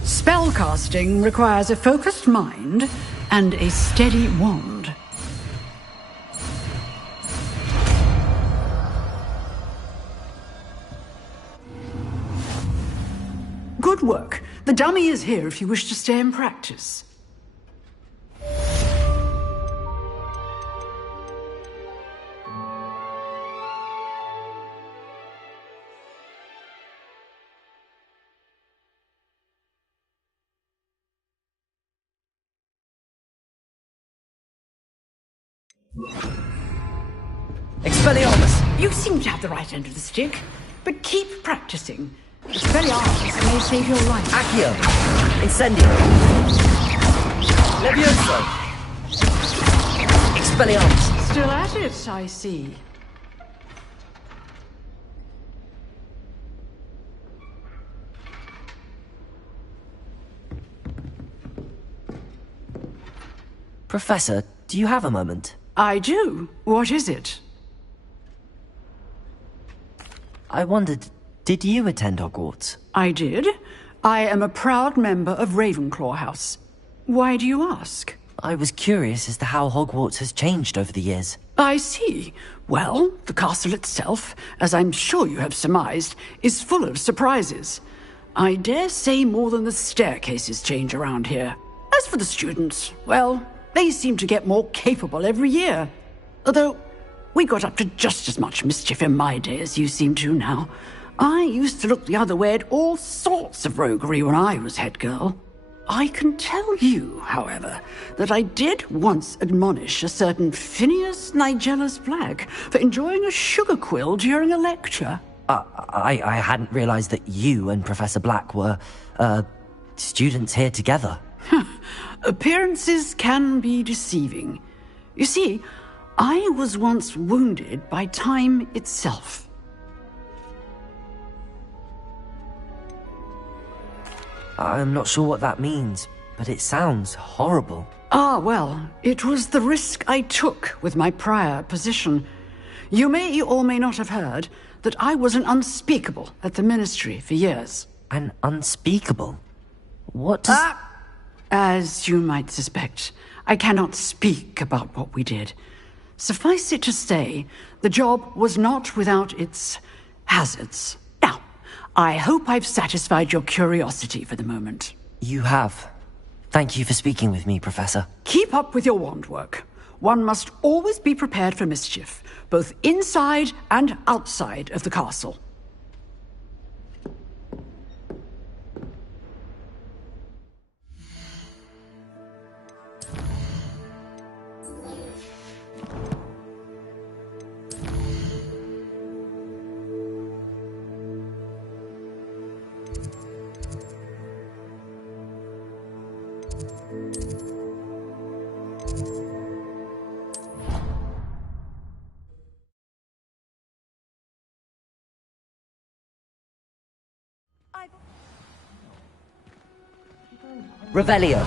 Spellcasting requires a focused mind and a steady wand. Good work. The dummy is here if you wish to stay and practice. Expelliarmus! You seem to have the right end of the stick, but keep practicing. Expelliarmus may save your life. Accio! Incendio! Levioso! Expelliarmus! Still at it, I see. Professor, do you have a moment? I do. What is it? I wondered, did you attend Hogwarts? I did. I am a proud member of Ravenclaw House. Why do you ask? I was curious as to how Hogwarts has changed over the years. I see. Well, the castle itself, as I'm sure you have surmised, is full of surprises. I dare say more than the staircases change around here. As for the students, well, they seem to get more capable every year. Although, we got up to just as much mischief in my day as you seem to now. I used to look the other way at all sorts of roguery when I was head girl. I can tell you, however, that I did once admonish a certain Phineas Nigellus Black for enjoying a sugar quill during a lecture. I hadn't realized that you and Professor Black were, students here together. Appearances can be deceiving. You see, I was once wounded by time itself. I'm not sure what that means, but it sounds horrible. Ah, well, it was the risk I took with my prior position. You may or may not have heard that I was an unspeakable at the Ministry for years. An unspeakable? What does... As you might suspect, I cannot speak about what we did. Suffice it to say, the job was not without its hazards. Now, I hope I've satisfied your curiosity for the moment. You have. Thank you for speaking with me, Professor. Keep up with your wand work. One must always be prepared for mischief, both inside and outside of the castle. Revelio.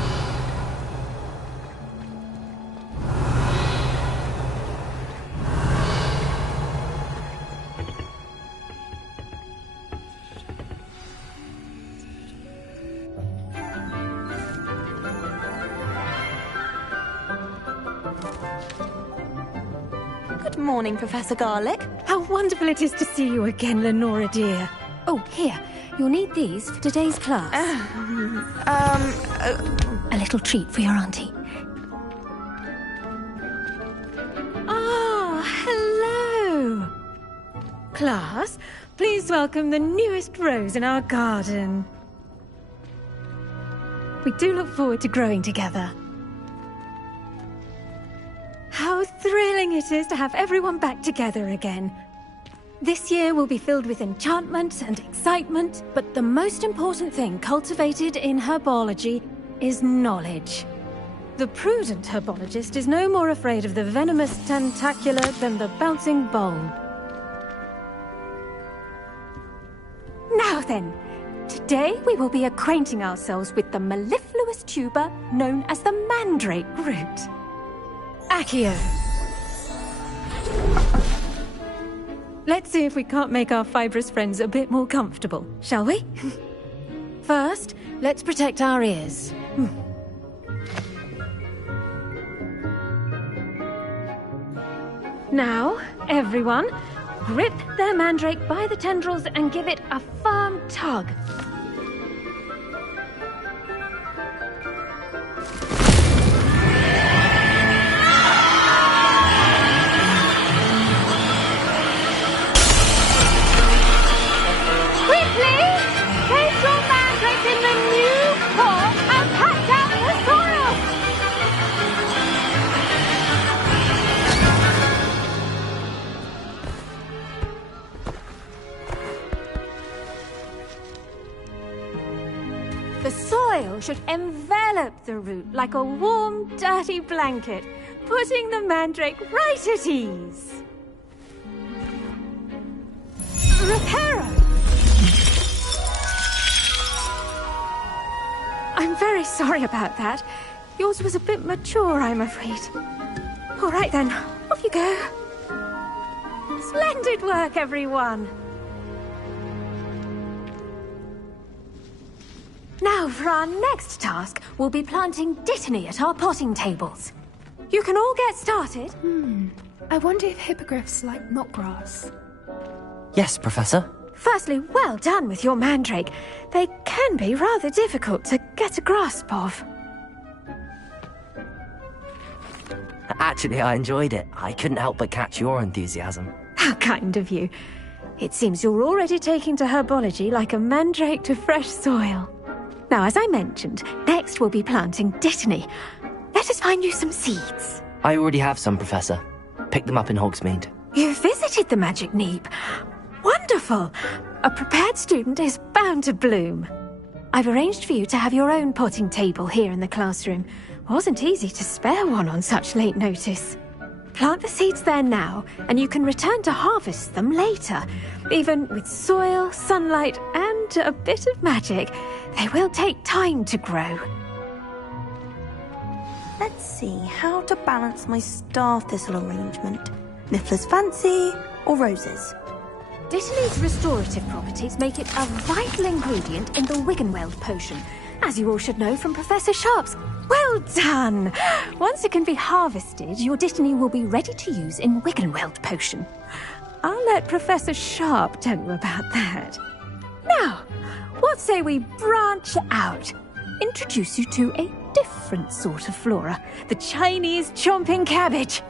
Good morning, Professor Garlick. How wonderful it is to see you again, Lenora dear. Oh, here. You'll need these for today's class. A little treat for your auntie. Ah, hello. Class, please welcome the newest rose in our garden. We do look forward to growing together. How thrilling it is to have everyone back together again. This year will be filled with enchantment and excitement, but the most important thing cultivated in herbology is knowledge. The prudent herbologist is no more afraid of the venomous tentacula than the bouncing bulb. Now then, today we will be acquainting ourselves with the mellifluous tuber known as the mandrake root. Accio. Let's see if we can't make our fibrous friends a bit more comfortable, shall we? First, let's protect our ears. Now, everyone, grip their mandrake by the tendrils and give it a firm tug. Should envelop the root like a warm, dirty blanket, putting the mandrake right at ease. Reparo! I'm very sorry about that. Yours was a bit mature, I'm afraid. All right then, off you go. Splendid work, everyone. Now, for our next task, we'll be planting dittany at our potting tables. You can all get started. I wonder if hippogriffs like knotgrass. Yes, Professor. Firstly, well done with your mandrake. They can be rather difficult to get a grasp of. Actually, I enjoyed it. I couldn't help but catch your enthusiasm. How kind of you. It seems you're already taking to herbology like a mandrake to fresh soil. Now, as I mentioned, next we'll be planting dittany. Let us find you some seeds. I already have some, Professor. Picked them up in Hogsmeade. You visited the Magic Neep. Wonderful! A prepared student is bound to bloom. I've arranged for you to have your own potting table here in the classroom. Wasn't easy to spare one on such late notice. Plant the seeds there now, and you can return to harvest them later. Even with soil, sunlight, and a bit of magic, they will take time to grow. Let's see how to balance my star thistle arrangement. Niffler's fancy or roses? Dittany's restorative properties make it a vital ingredient in the Wiggenweld potion, as you all should know from Professor Sharp's. Well done! Once it can be harvested, your dittany will be ready to use in Wiggenweld potion. I'll let Professor Sharp tell you about that. Now, what say we branch out? Introduce you to a different sort of flora, the Chinese chomping cabbage.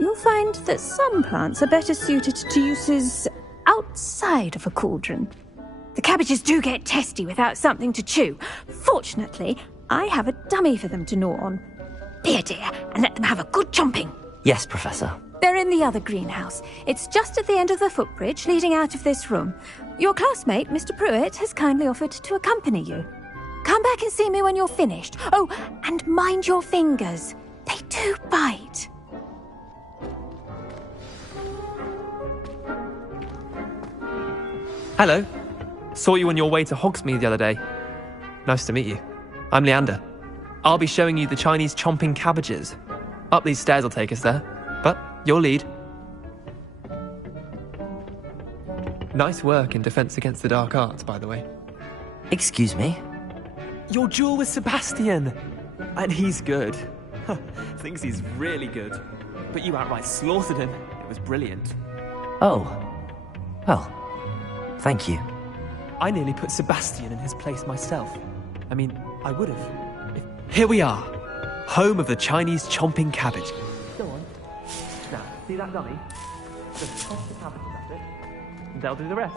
You'll find that some plants are better suited to uses outside of a cauldron. The cabbages do get testy without something to chew. Fortunately, I have a dummy for them to gnaw on. Here, dear, and let them have a good chomping. Yes, Professor. They're in the other greenhouse. It's just at the end of the footbridge leading out of this room. Your classmate, Mr. Pruitt, has kindly offered to accompany you. Come back and see me when you're finished. Oh, and mind your fingers. They do bite. Hello. Saw you on your way to Hogsmeade the other day. Nice to meet you. I'm Leander. I'll be showing you the Chinese chomping cabbages. Up these stairs will take us there, but your lead. Nice work in Defense Against the Dark Arts, by the way. Excuse me? Your duel with Sebastian! And he's good. Thinks he's really good. But you outright slaughtered him. It was brilliant. Oh. Well, thank you. I nearly put Sebastian in his place myself. I mean, I would have. Here we are. Home of the Chinese chomping cabbage. Go on. Now, see that dummy? Just toss the cabbage at it, and they'll do the rest.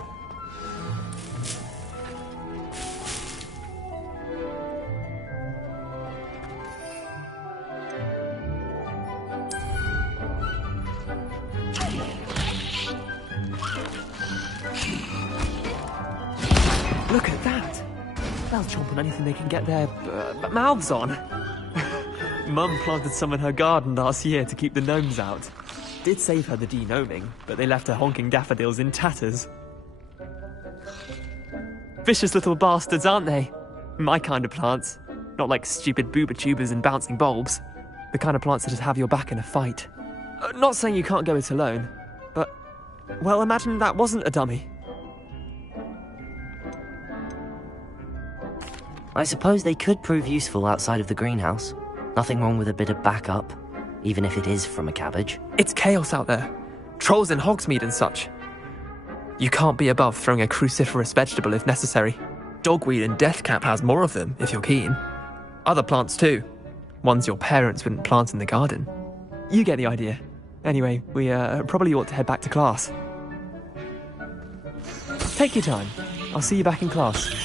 Look at that! They'll chomp on anything they can get their mouths on. Mum planted some in her garden last year to keep the gnomes out. Did save her the de-gnoming, but they left her honking daffodils in tatters. Vicious little bastards, aren't they? My kind of plants. Not like stupid booba tubers and bouncing bulbs. The kind of plants that just have your back in a fight. Not saying you can't go it alone, but... well, imagine that wasn't a dummy. I suppose they could prove useful outside of the greenhouse. Nothing wrong with a bit of backup, even if it is from a cabbage. It's chaos out there. Trolls in Hogsmeade and such. You can't be above throwing a cruciferous vegetable if necessary. Dogweed and deathcap has more of them, if you're keen. Other plants too. Ones your parents wouldn't plant in the garden. You get the idea. Anyway, we probably ought to head back to class. Take your time. I'll see you back in class.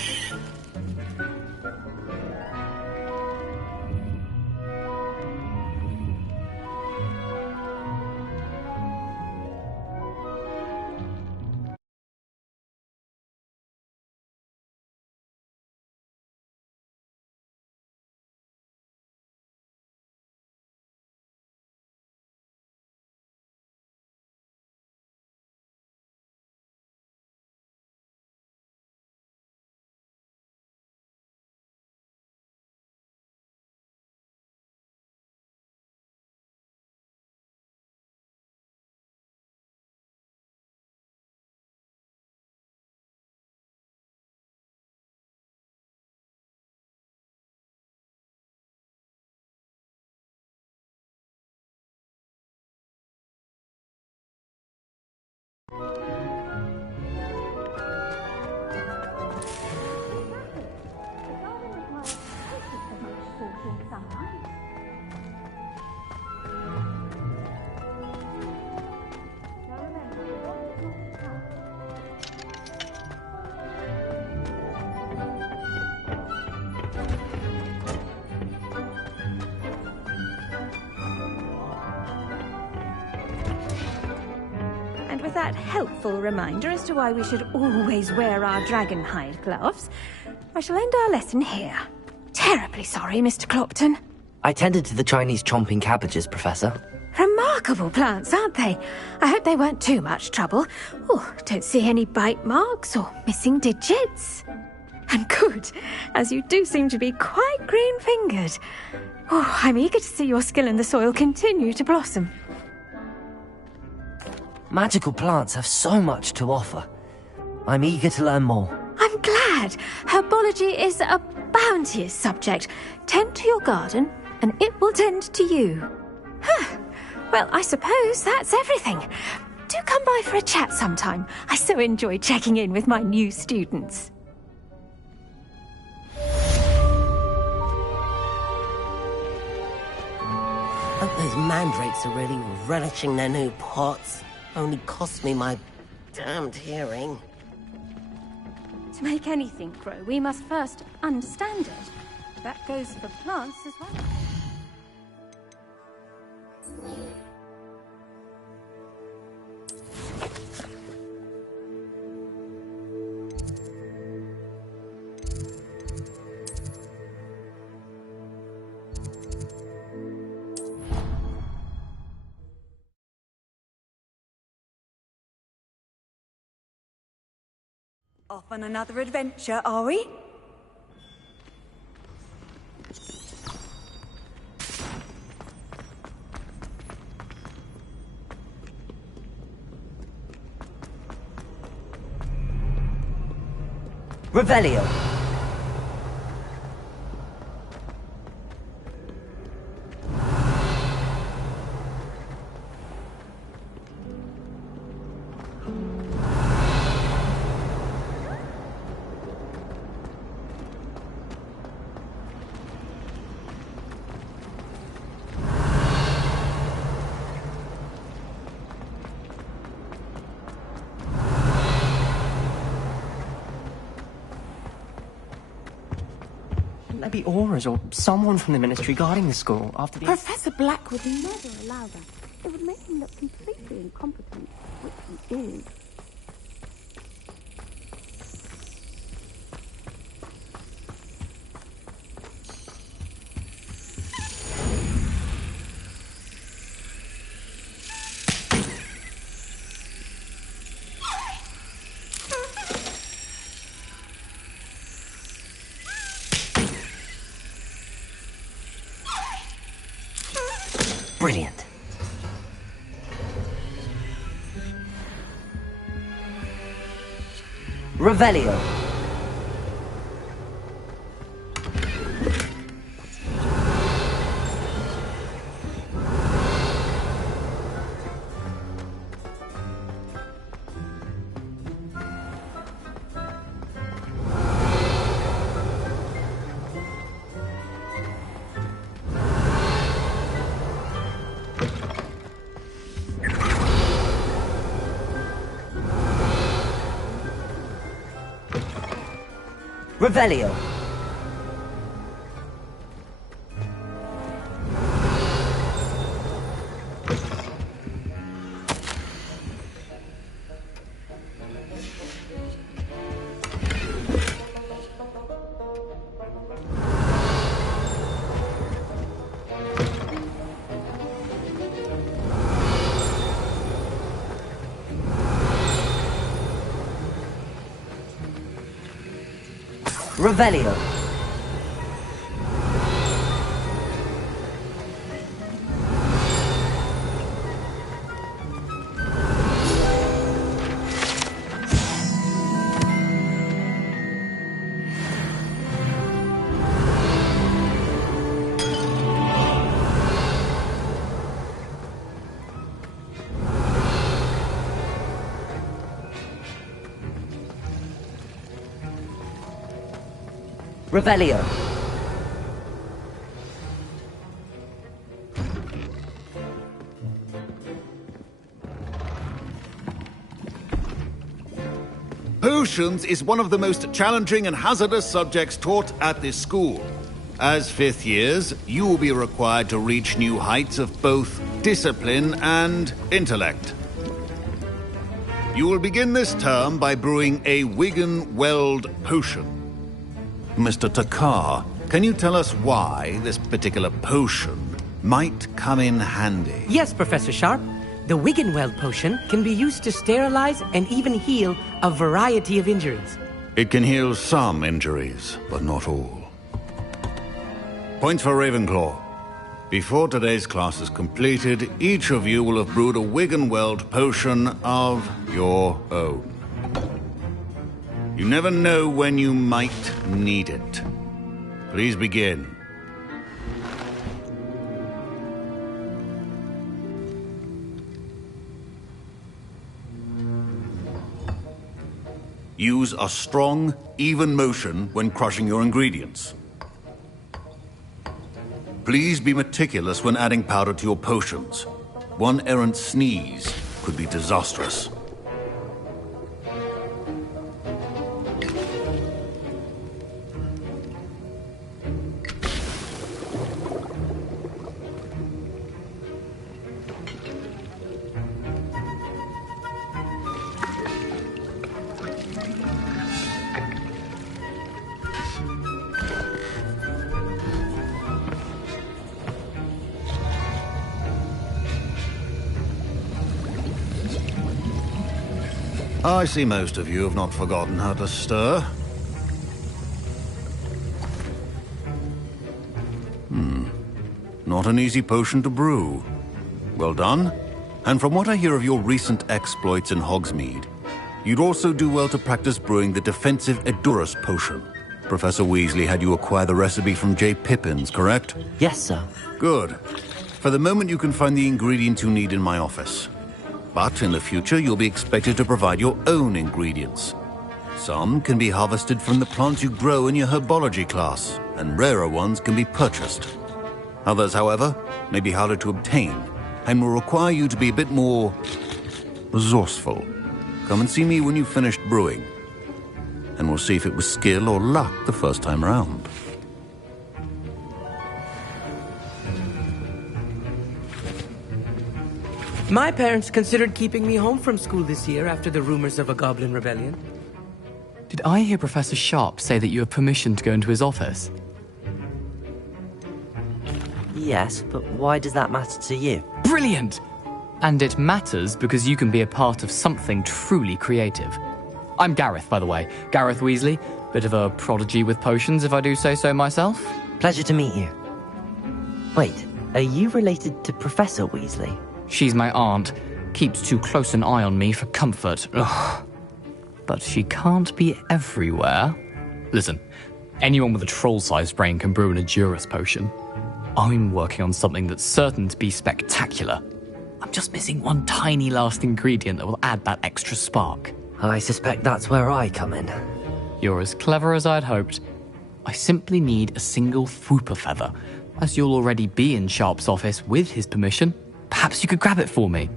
that helpful reminder as to why we should always wear our dragon hide gloves, I shall end our lesson here. Terribly sorry, Mr. Clopton. I tended to the Chinese chomping cabbages, Professor. Remarkable plants, aren't they? I hope they weren't too much trouble. Oh, don't see any bite marks or missing digits. And good, as you do seem to be quite green-fingered. Oh, I'm eager to see your skill in the soil continue to blossom. Magical plants have so much to offer. I'm eager to learn more. I'm glad. Herbology is a bounteous subject. Tend to your garden, and it will tend to you. Huh. Well, I suppose that's everything. Do come by for a chat sometime. I so enjoy checking in with my new students. Hope those mandrakes are really relishing their new pots. Only cost me my damned hearing. To make anything grow, we must first understand it. That goes for plants as well. Off on another adventure, are we? Revelio. Maybe Aura's or someone from the ministry guarding the school after the... Professor Black would never allow that. It would make him look completely incompetent, which he is. Brilliant. Revelio. Revelio. Revelio. Revelio. Potions is one of the most challenging and hazardous subjects taught at this school. As fifth years, you will be required to reach new heights of both discipline and intellect. You will begin this term by brewing a Wigan Weld potion. Mr. Takar, can you tell us why this particular potion might come in handy? Yes, Professor Sharp. The Wiggenweld potion can be used to sterilize and even heal a variety of injuries. It can heal some injuries, but not all. Points for Ravenclaw. Before today's class is completed, each of you will have brewed a Wiggenweld potion of your own. You never know when you might need it. Please begin. Use a strong, even motion when crushing your ingredients. Please be meticulous when adding powder to your potions. One errant sneeze could be disastrous. I see most of you have not forgotten how to stir. Not an easy potion to brew. Well done. And from what I hear of your recent exploits in Hogsmeade, you'd also do well to practice brewing the defensive Edurus potion. Professor Weasley had you acquire the recipe from J. Pippins, correct? Yes, sir. Good. For the moment, you can find the ingredients you need in my office. But in the future, you'll be expected to provide your own ingredients. Some can be harvested from the plants you grow in your herbology class, and rarer ones can be purchased. Others, however, may be harder to obtain, and will require you to be a bit more resourceful. Come and see me when you've finished brewing, and we'll see if it was skill or luck the first time around. My parents considered keeping me home from school this year after the rumors of a goblin rebellion. Did I hear Professor Sharp say that you have permission to go into his office? Yes, but why does that matter to you? Brilliant! And it matters because you can be a part of something truly creative. I'm Gareth, by the way. Gareth Weasley. Bit of a prodigy with potions, if I do say so myself. Pleasure to meet you. Wait, are you related to Professor Weasley? She's my aunt. Keeps too close an eye on me for comfort. Ugh. But she can't be everywhere. Listen, anyone with a troll-sized brain can brew an Edurus potion. I'm working on something that's certain to be spectacular. I'm just missing one tiny last ingredient that will add that extra spark. I suspect that's where I come in. You're as clever as I'd hoped. I simply need a single Fwooper feather. As you'll already be in Sharp's office with his permission, perhaps you could grab it for me.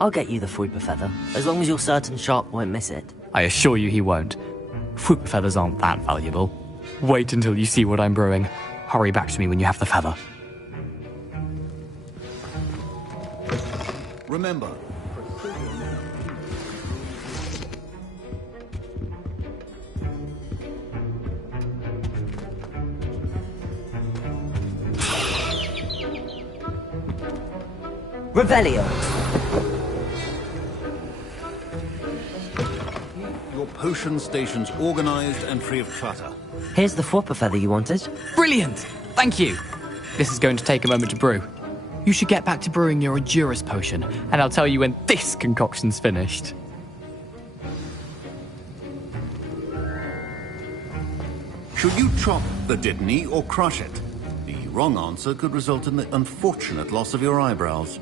I'll get you the Fwooper feather, as long as you're certain Sharp won't miss it. I assure you he won't. Fwooper feathers aren't that valuable. Wait until you see what I'm brewing. Hurry back to me when you have the feather. Remember, Revelio. your potion station's organized and free of clutter. Here's the Fwooper feather you wanted. Brilliant! Thank you. This is going to take a moment to brew. You should get back to brewing your Edurus potion, and I'll tell you when this concoction's finished. Should you chop the Dittany or crush it? The wrong answer could result in the unfortunate loss of your eyebrows.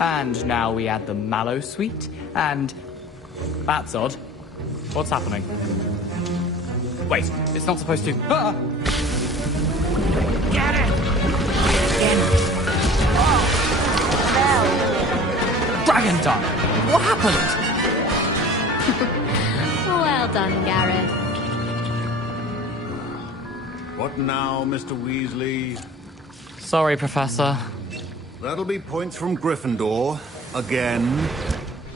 And now we add the mallow sweet, and... That's odd. What's happening? Wait, it's not supposed to... Ah! Get it! Dragon time! What happened? Well done, Gareth. What now, Mr. Weasley? Sorry, Professor. That'll be points from Gryffindor. Again.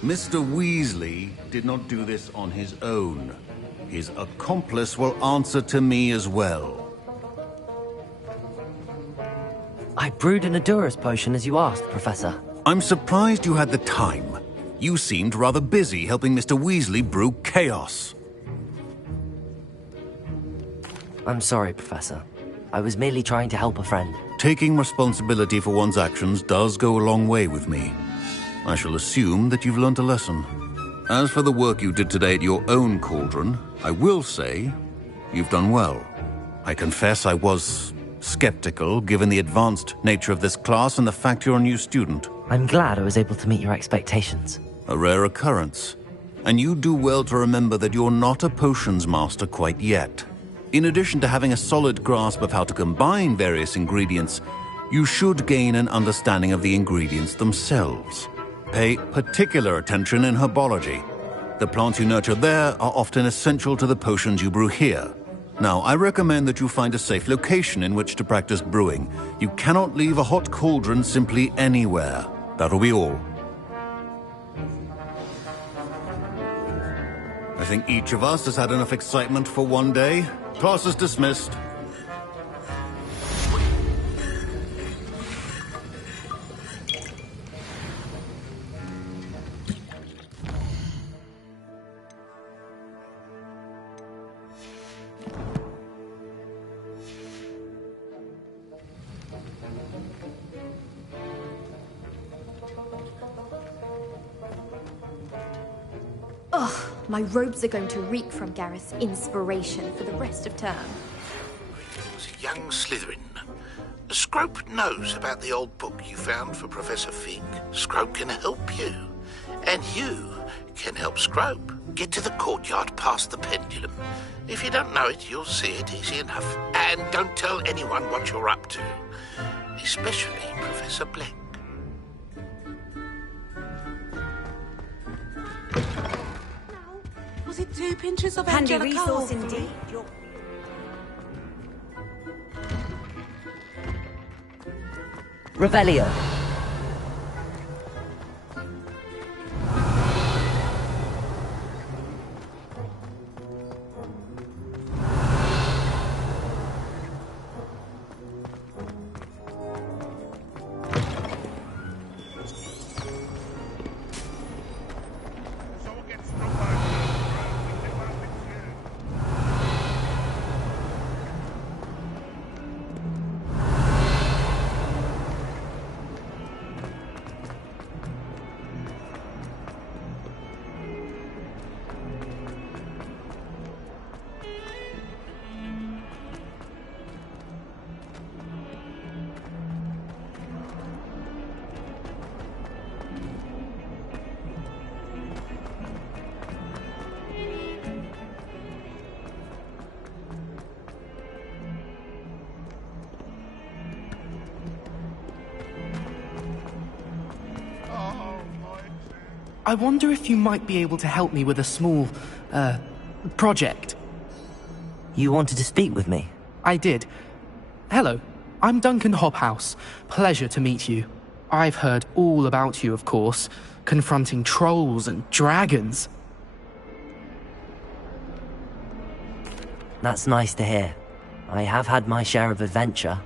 Mr. Weasley did not do this on his own. His accomplice will answer to me as well. I brewed an Adurus potion as you asked, Professor. I'm surprised you had the time. You seemed rather busy helping Mr. Weasley brew chaos. I'm sorry, Professor. I was merely trying to help a friend. Taking responsibility for one's actions does go a long way with me. I shall assume that you've learnt a lesson. As for the work you did today at your own cauldron, I will say you've done well. I confess I was skeptical, given the advanced nature of this class and the fact you're a new student. I'm glad I was able to meet your expectations. A rare occurrence. And you do well to remember that you're not a potions master quite yet. In addition to having a solid grasp of how to combine various ingredients, you should gain an understanding of the ingredients themselves. Pay particular attention in herbology. The plants you nurture there are often essential to the potions you brew here. Now, I recommend that you find a safe location in which to practice brewing. You cannot leave a hot cauldron simply anywhere. That'll be all. I think each of us has had enough excitement for one day. Class is dismissed. Ugh, my robes are going to reek from Gareth's inspiration for the rest of term. Greetings, young Slytherin. Scrope knows about the old book you found for Professor Fig. Scrope can help you. And you can help Scrope. Get to the courtyard past the pendulum. If you don't know it, you'll see it easy enough. And don't tell anyone what you're up to. Especially Professor Black. Was it 2 pinches of Handy Angelica? resource indeed. Revelio. I wonder if you might be able to help me with a small, project. You wanted to speak with me? I did. Hello, I'm Duncan Hobhouse. Pleasure to meet you. I've heard all about you, of course, confronting trolls and dragons. That's nice to hear. I have had my share of adventure.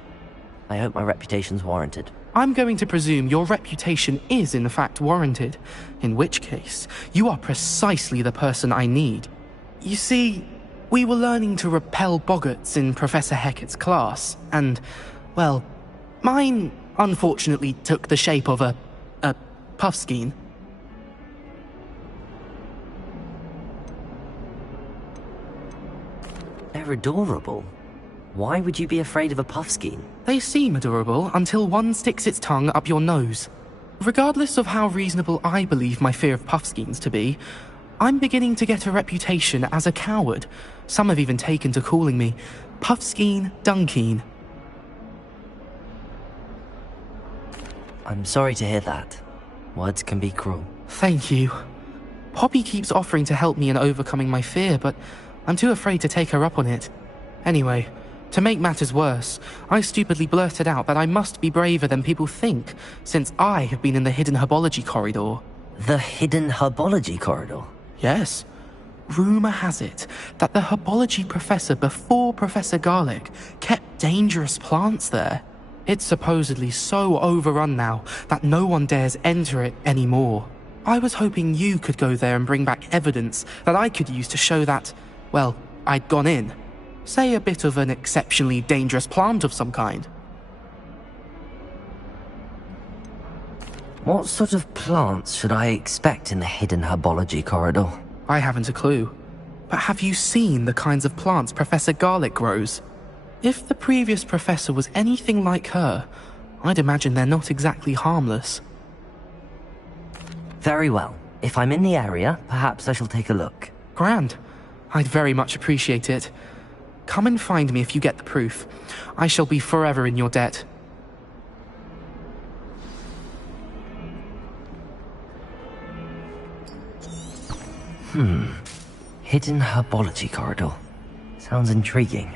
I hope my reputation's warranted. I'm going to presume your reputation is in fact warranted, in which case, you are precisely the person I need. You see, we were learning to repel boggarts in Professor Hecat's class, and, well, mine unfortunately took the shape of a puffskein. They're adorable. Why would you be afraid of a puffskein? They seem adorable until one sticks its tongue up your nose. Regardless of how reasonable I believe my fear of Puffskeins to be, I'm beginning to get a reputation as a coward. Some have even taken to calling me Puffskeen Dunkeen. I'm sorry to hear that. Words can be cruel. Thank you. Poppy keeps offering to help me in overcoming my fear, but I'm too afraid to take her up on it. Anyway, to make matters worse, I stupidly blurted out that I must be braver than people think, since I have been in the hidden herbology corridor. The hidden herbology corridor? Yes. Rumour has it that the herbology professor before Professor Garlic kept dangerous plants there. It's supposedly so overrun now that no one dares enter it anymore. I was hoping you could go there and bring back evidence that I could use to show that, well, I'd gone in. Say a bit of an exceptionally dangerous plant of some kind. What sort of plants should I expect in the hidden herbology corridor? I haven't a clue. But have you seen the kinds of plants Professor Garlic grows? If the previous professor was anything like her, I'd imagine they're not exactly harmless. Very well. If I'm in the area, perhaps I shall take a look. Grand. I'd very much appreciate it. Come and find me if you get the proof. I shall be forever in your debt. Hidden herbology corridor. Sounds intriguing.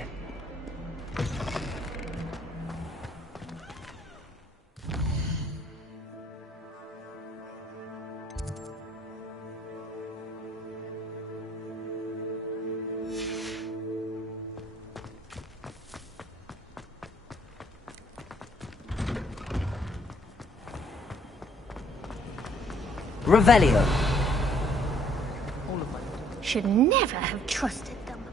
Revelio. Should never have trusted them.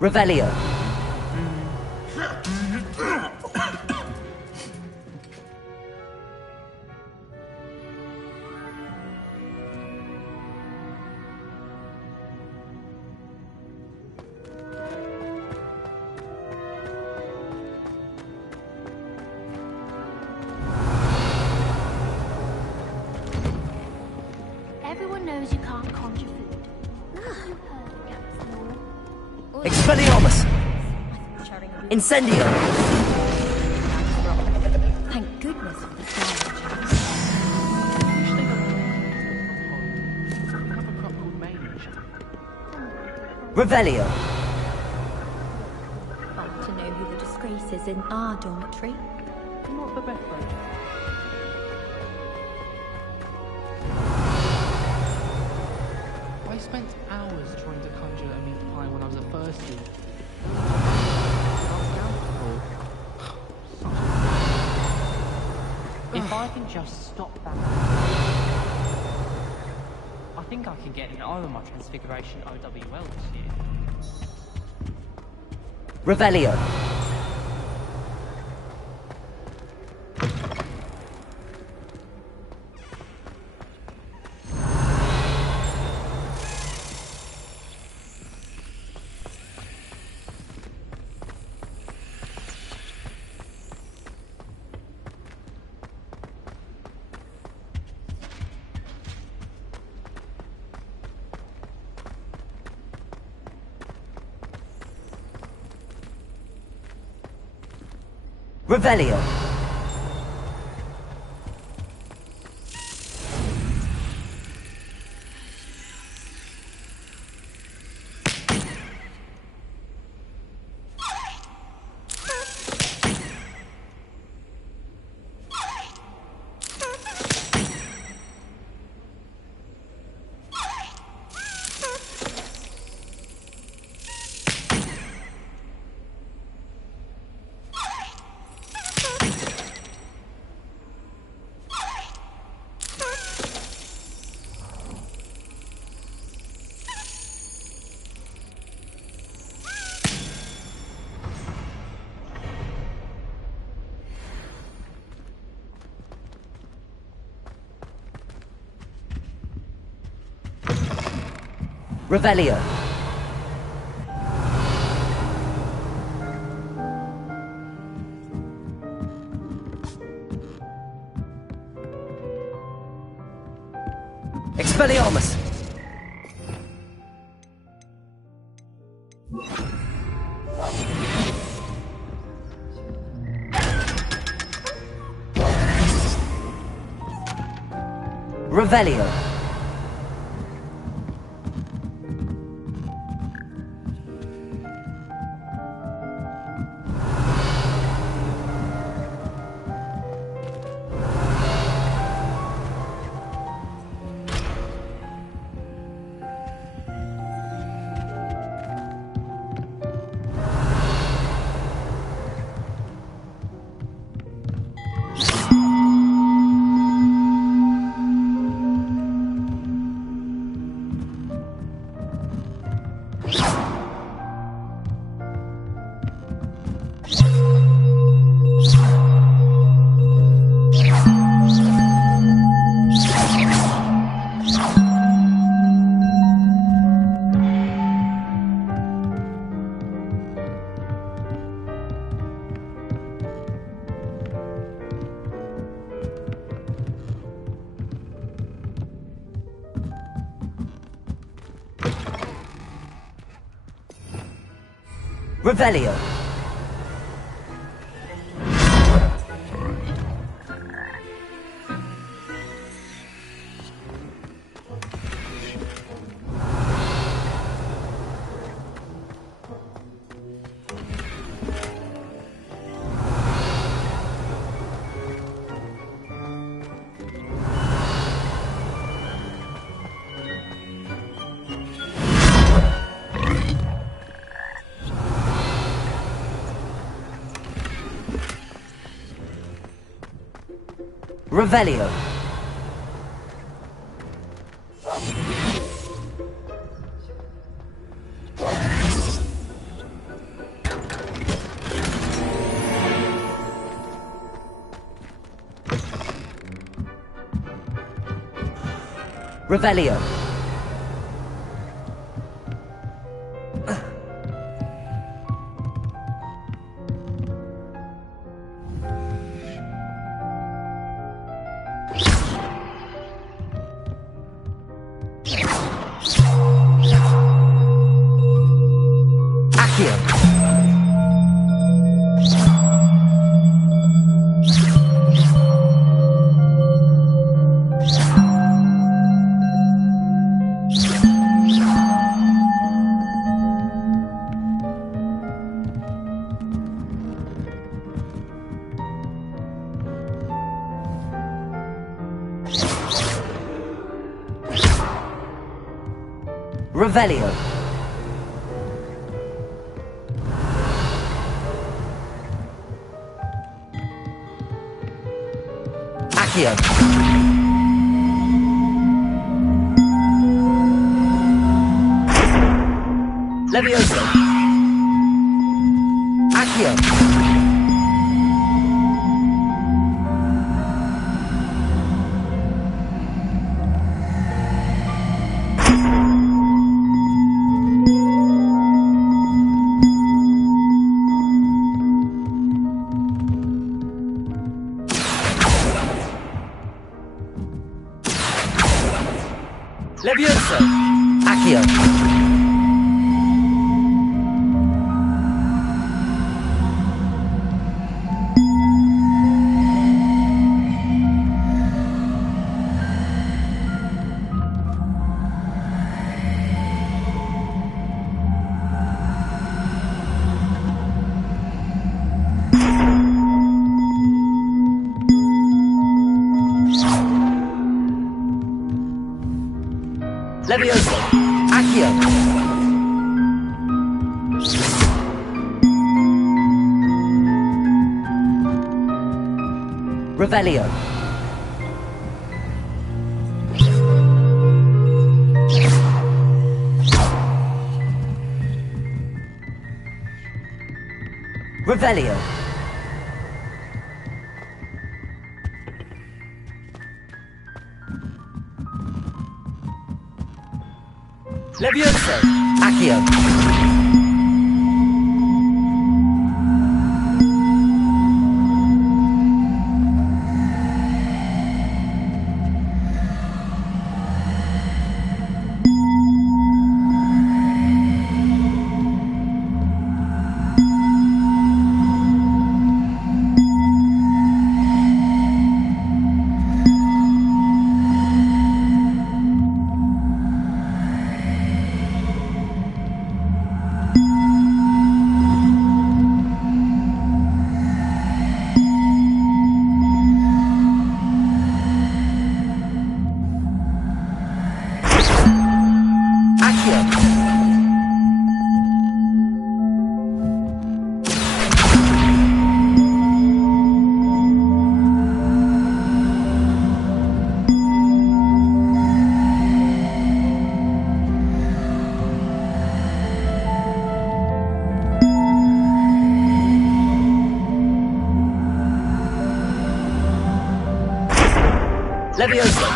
Revelio. Everyone knows you can't conjure food. You've heard of Gaps law. Expelliarmus! Incendio! Thank goodness for the Revelio! Fun to know who the disgrace is in our dormitory. Not the best friend. I spent hours trying to conjure a meat pie when I was a first year. If I can just stop that... I think I can get an O in my Transfiguration OWL this year. Revelio! Revelio! Revelio. Expelliarmus! Revelio. Revelio. Revelio. Revelio. Revelio. Accio. Levioso. Accio. Levioso. Accio. Levioso. Accio. Revelio. Revelio. Levioso! Accio! Levioso!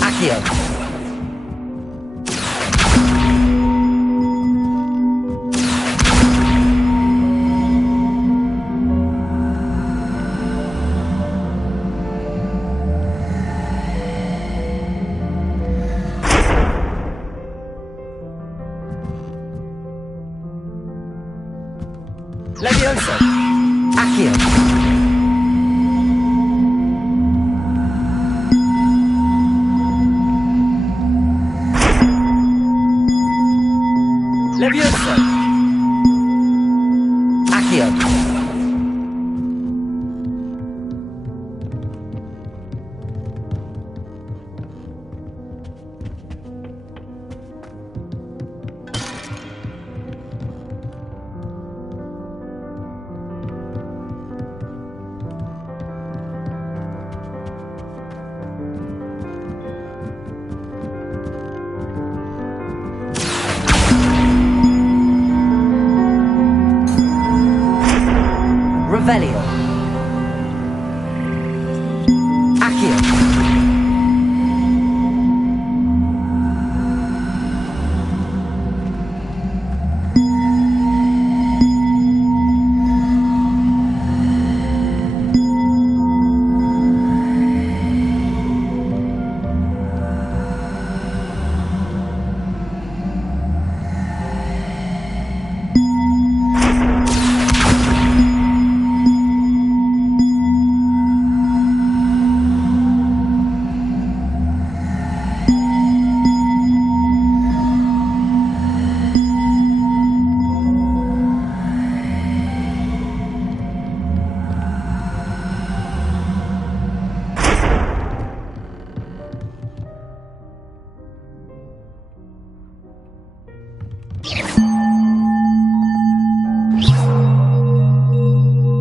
Accio! Levioso! Accio! Levioso! Accio! Revelio. Accio.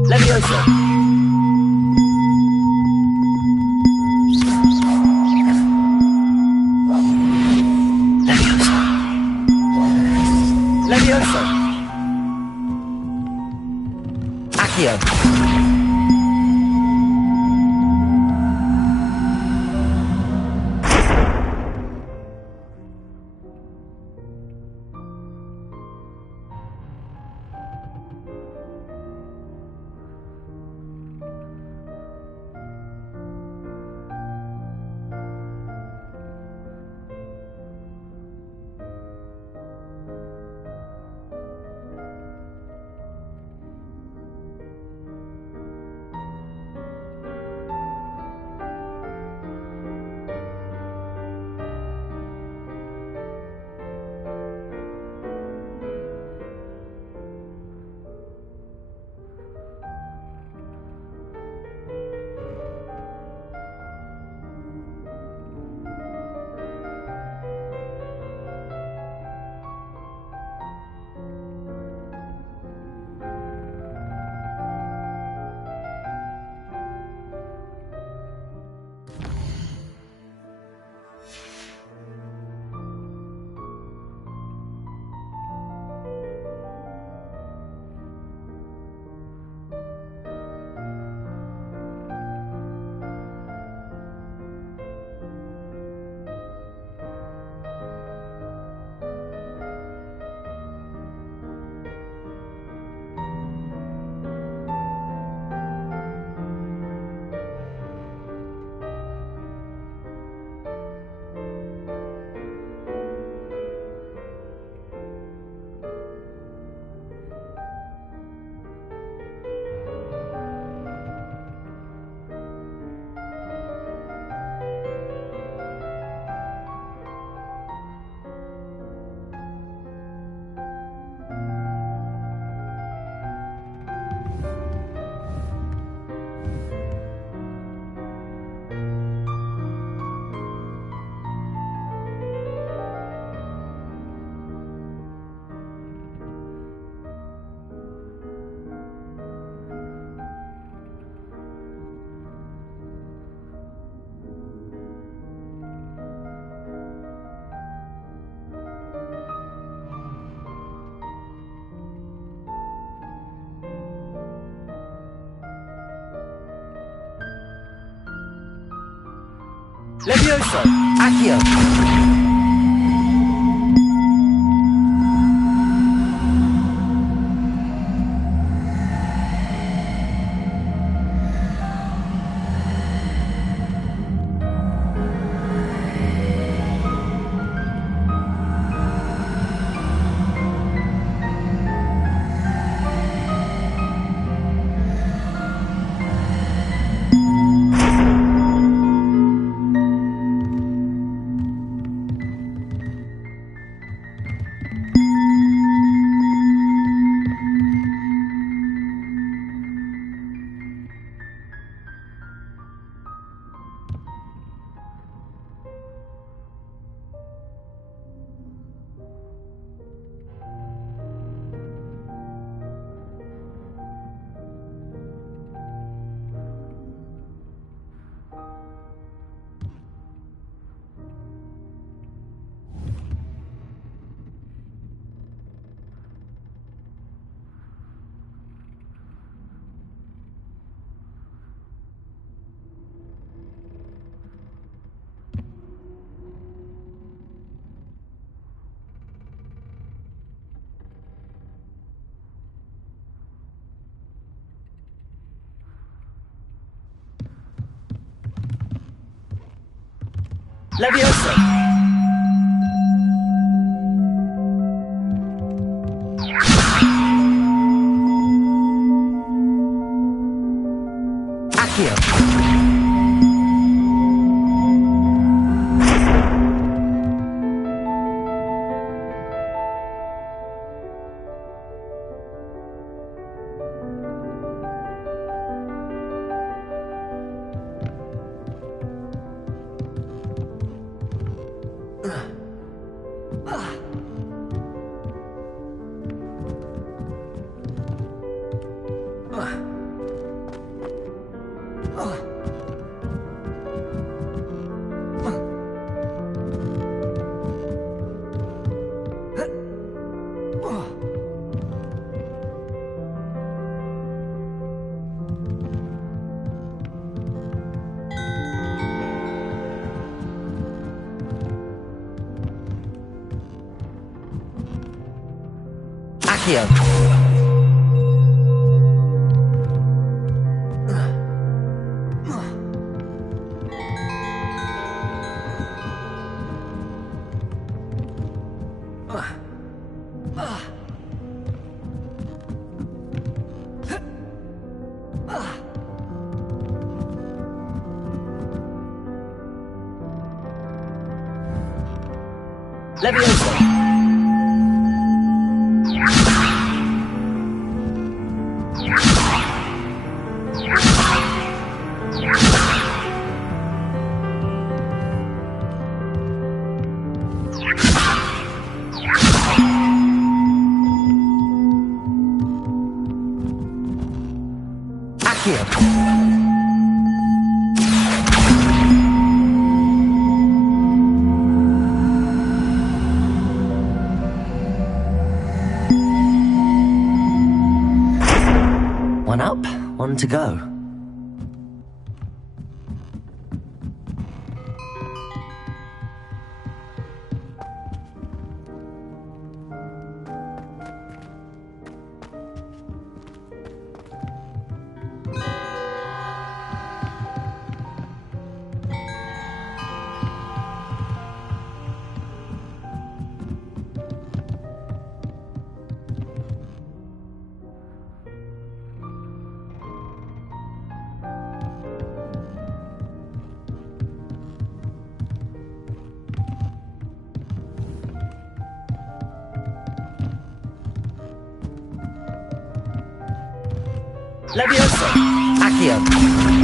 Levioso. Levioso. Levioso. Accio. Levioso! Accio! Levioso! Accio! Accio! Levioso! Accio! One up, one to go. Levioso! Accio!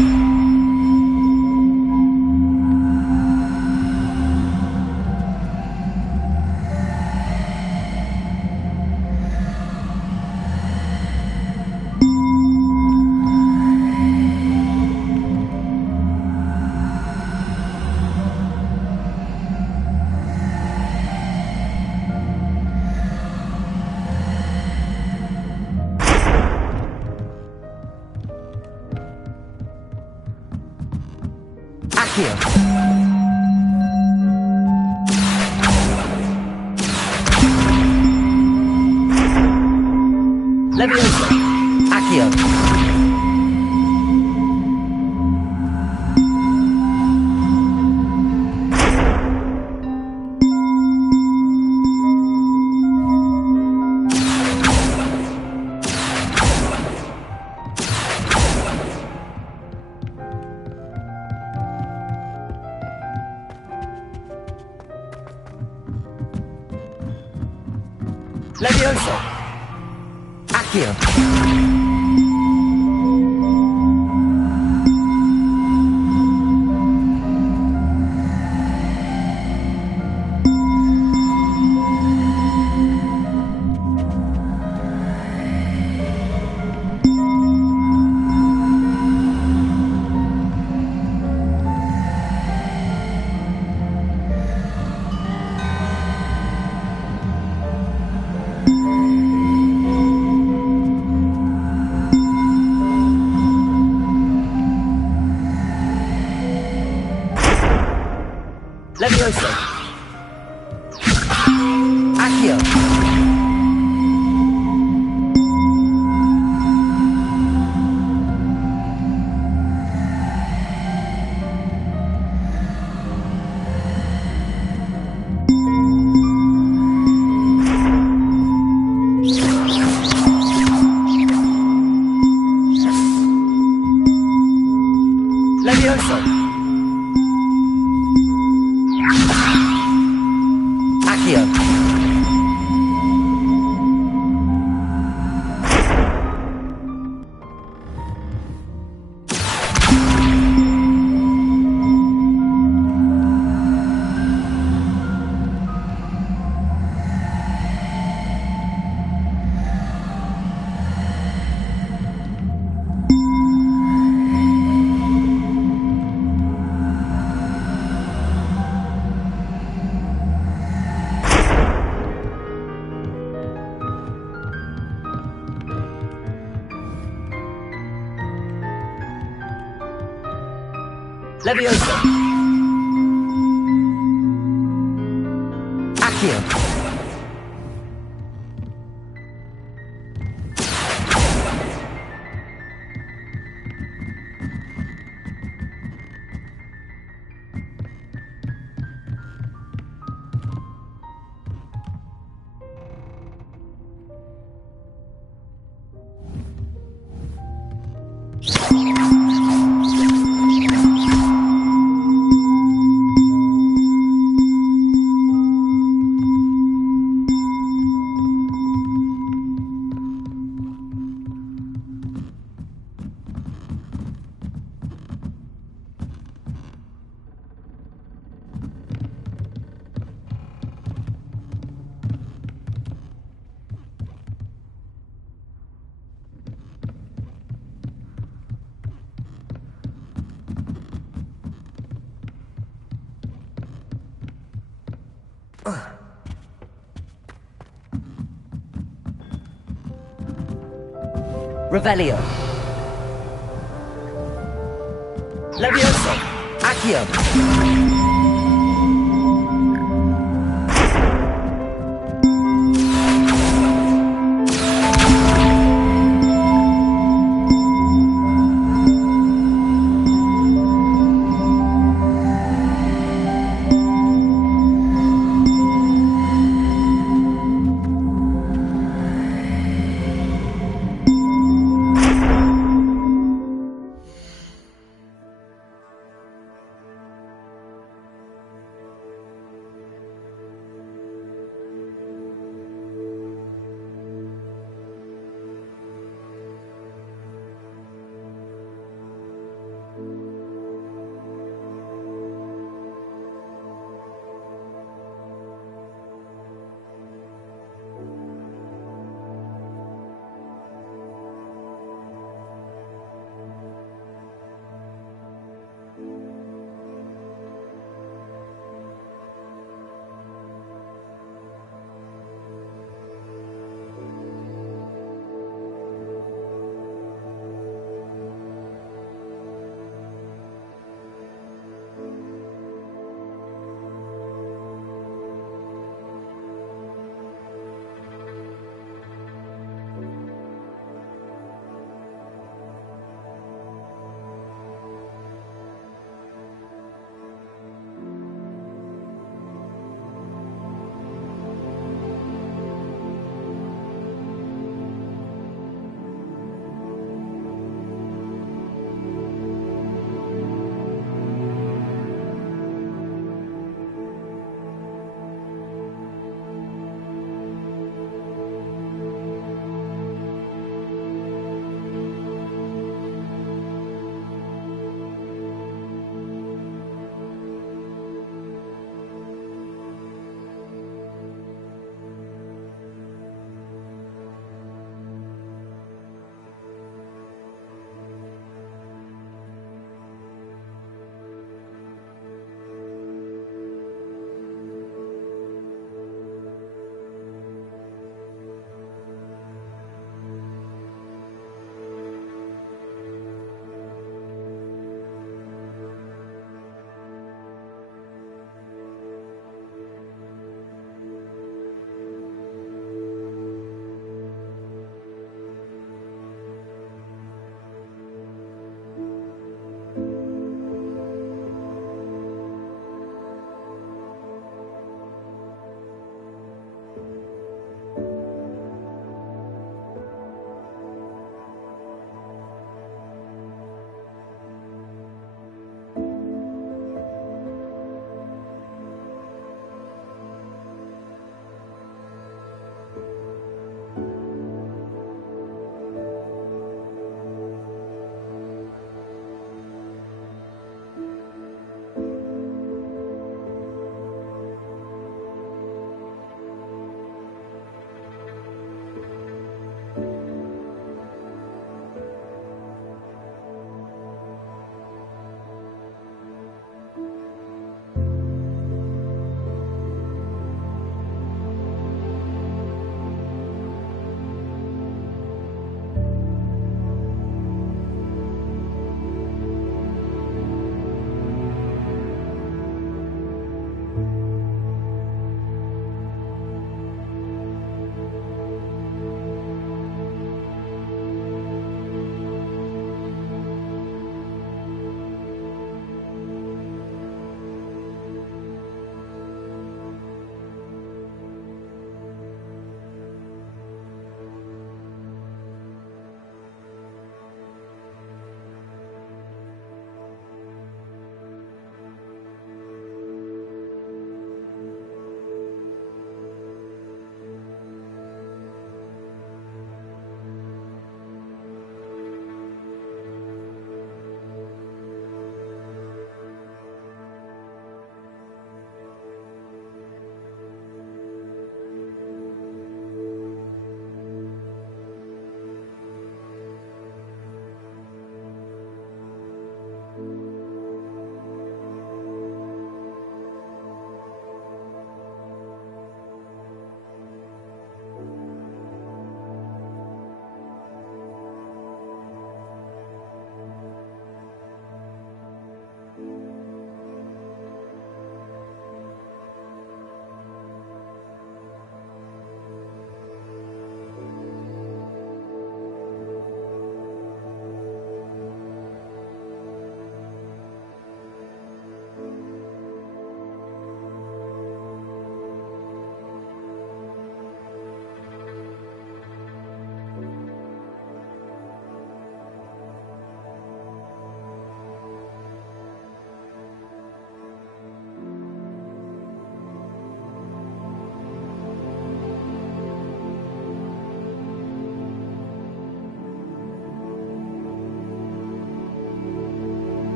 Accio! Leviosa! Accio! Leviosa! Accio! Leviosa! Accio! Leviosa! Accio! Leviosa! Accio! Revelio! Leviosa! Accio!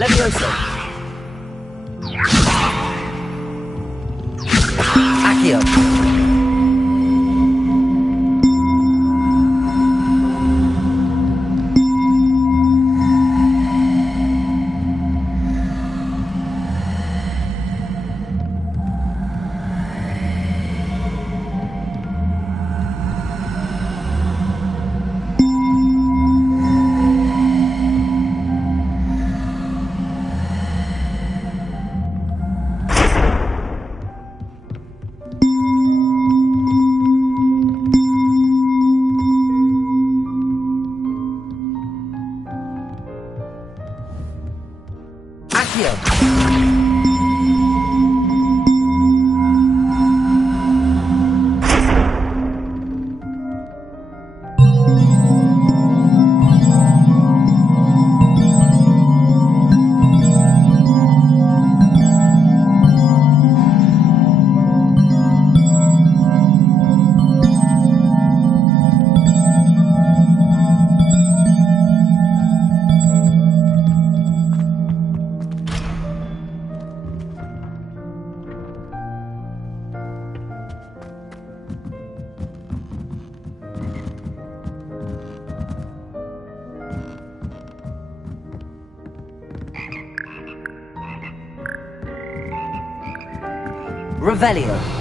Levioso. Accio. Revelio.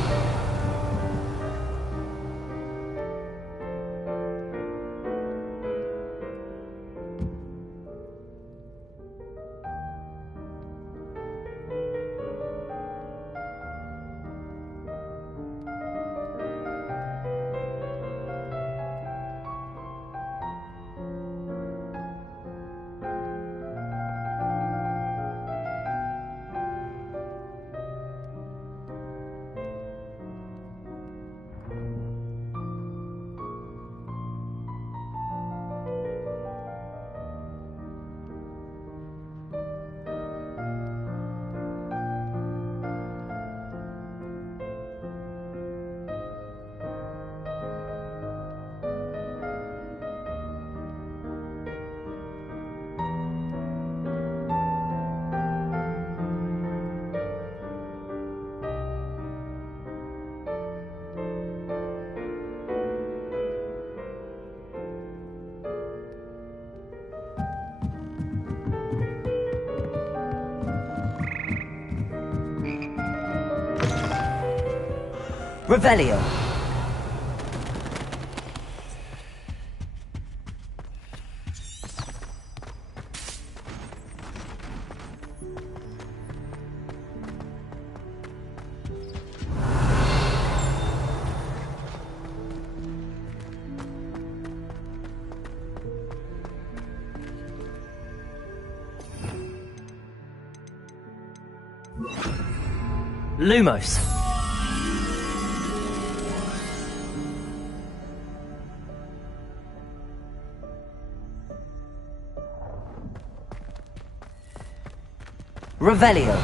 Revelio. Lumos. Revelio.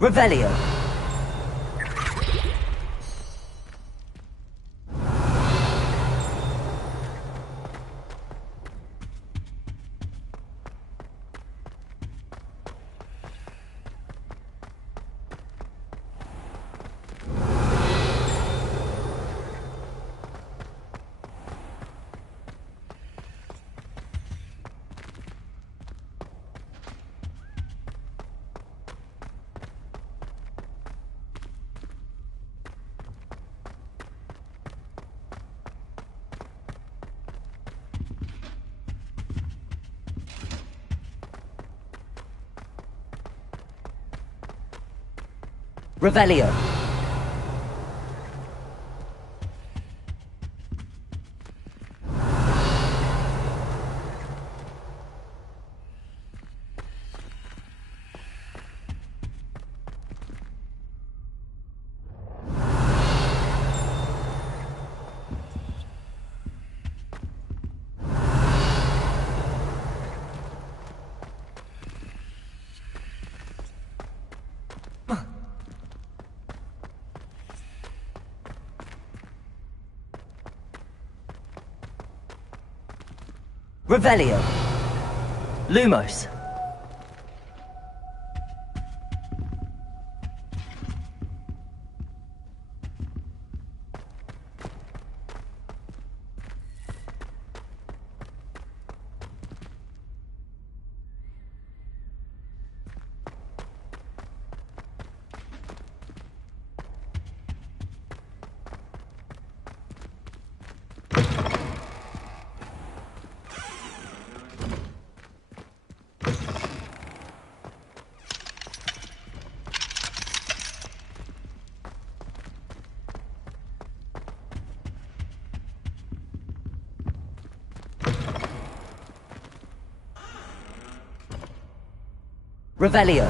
Revelio. Revelio. Revelio. Lumos. Revelio.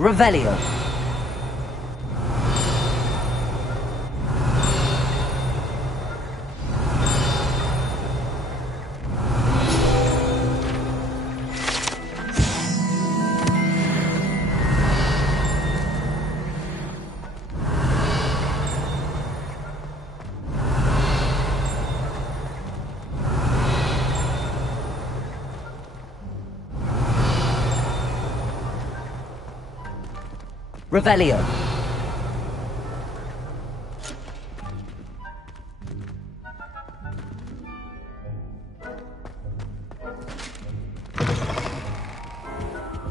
Revelio. Revelio.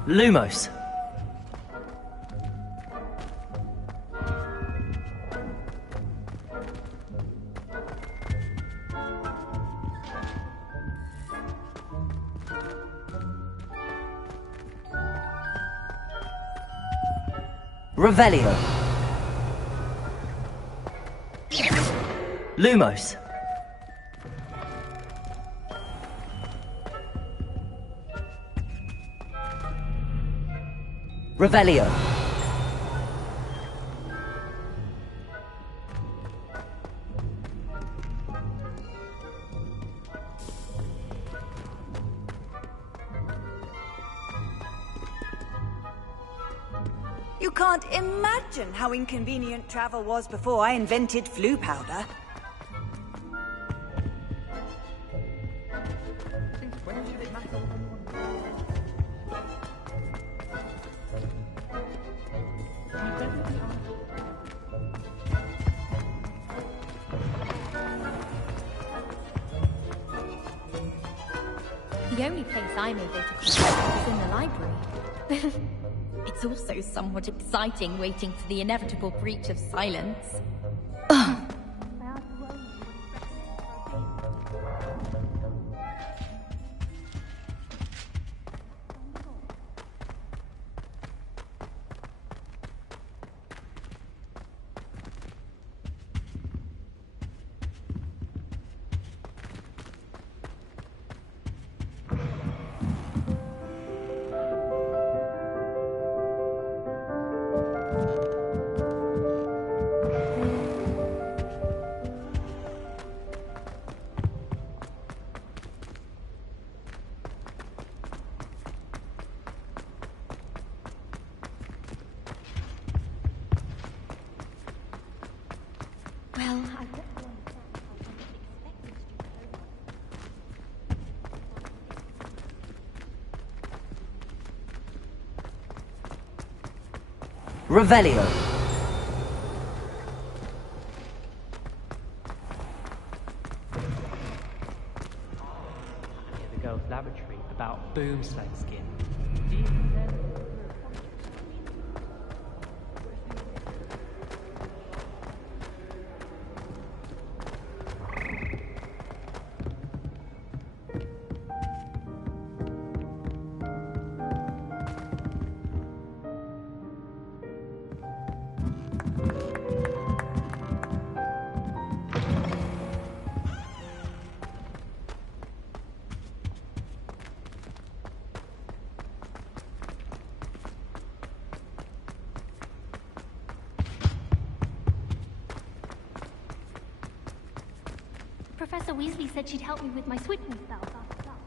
Lumos. Revelio. Lumos. Revelio. You can't imagine how inconvenient travel was before I invented flu powder. The only place I'm able to keep is in the library. It's also somewhat exciting waiting for the inevitable breach of silence. Well, Revelio. Near the girls' laboratory about boomslang skin. Professor Weasley said she'd help me with my switching spells after that.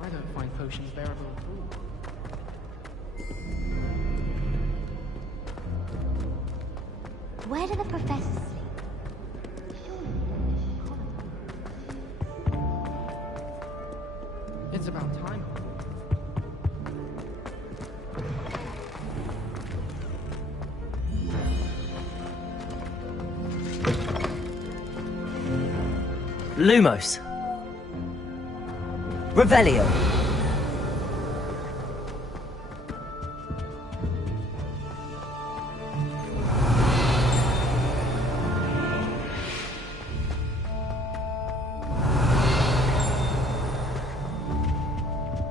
I don't find potions bearable at all. Where do the professors sleep? It's about time. Lumos. Revelio.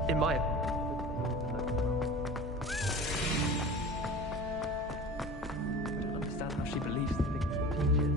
In my... I don't understand how she believes the things that teaches.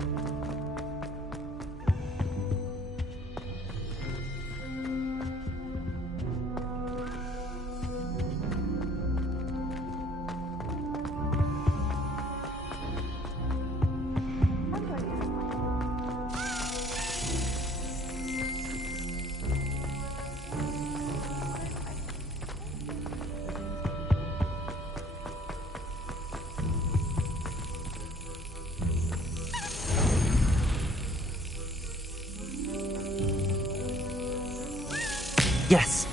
Yes.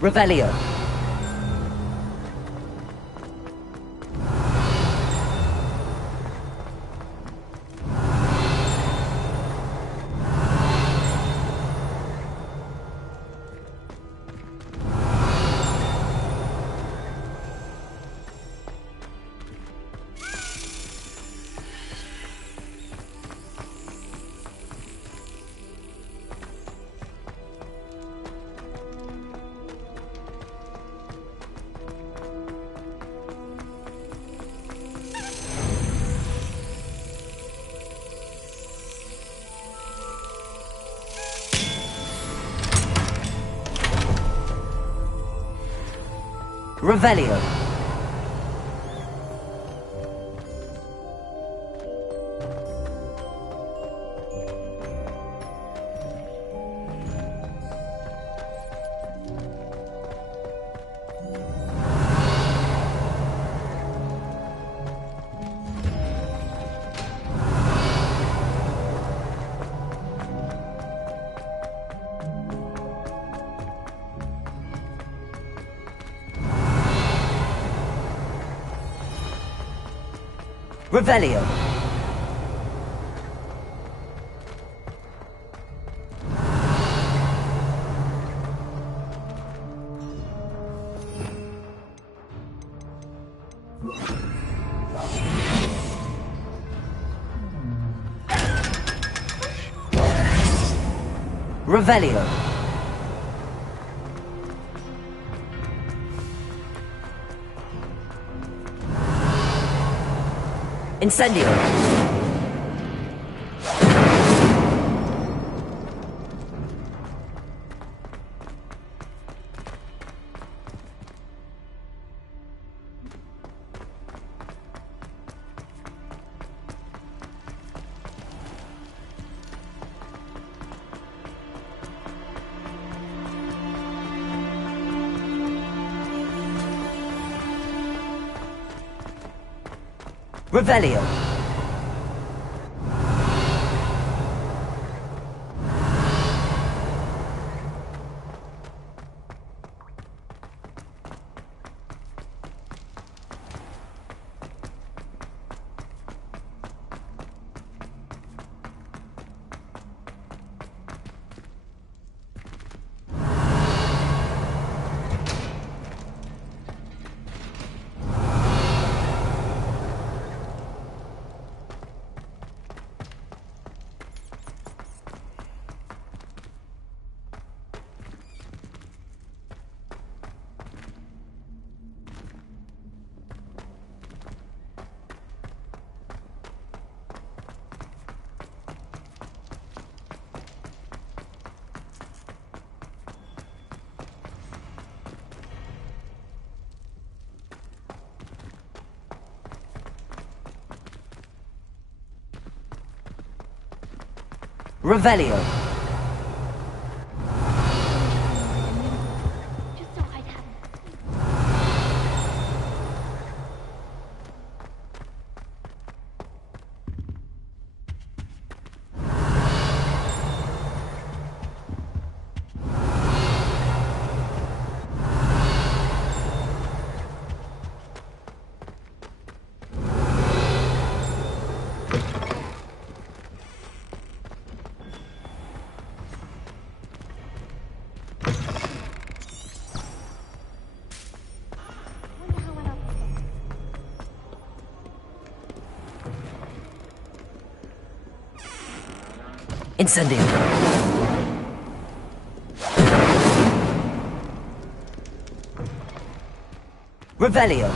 Revelio. Revelio. Revelio. Revelio. Incendio. Revelio. Revelio. Just so I'd have Incendio. Revelio.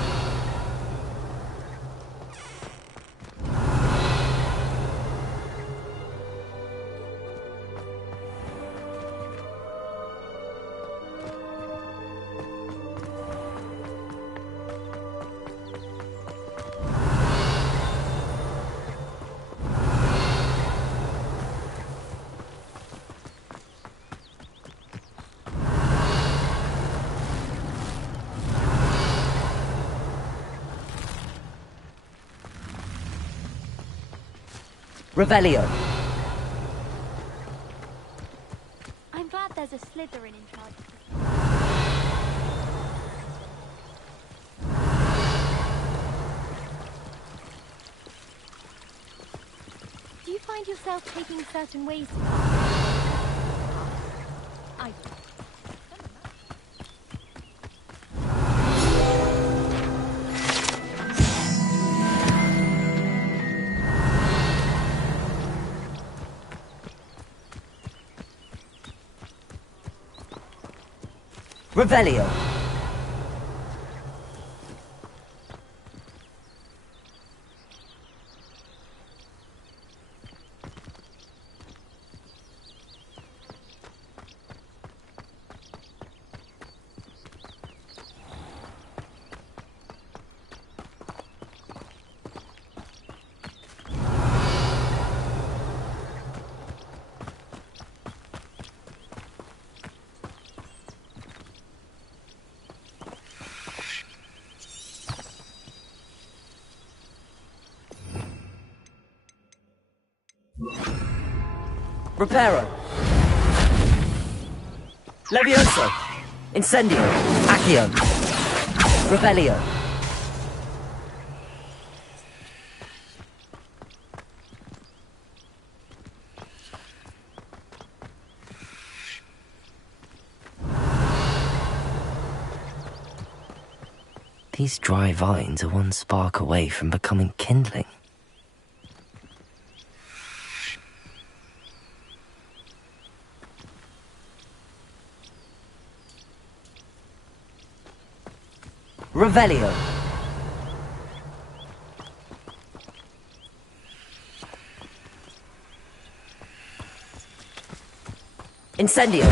Revelio. I'm glad there's a Slytherin in charge. Do you find yourself taking certain ways to I do. Revelio. Reparo. Levioso. Incendio. Accio. Revelio. These dry vines are one spark away from becoming kindling. Revelio. Incendio.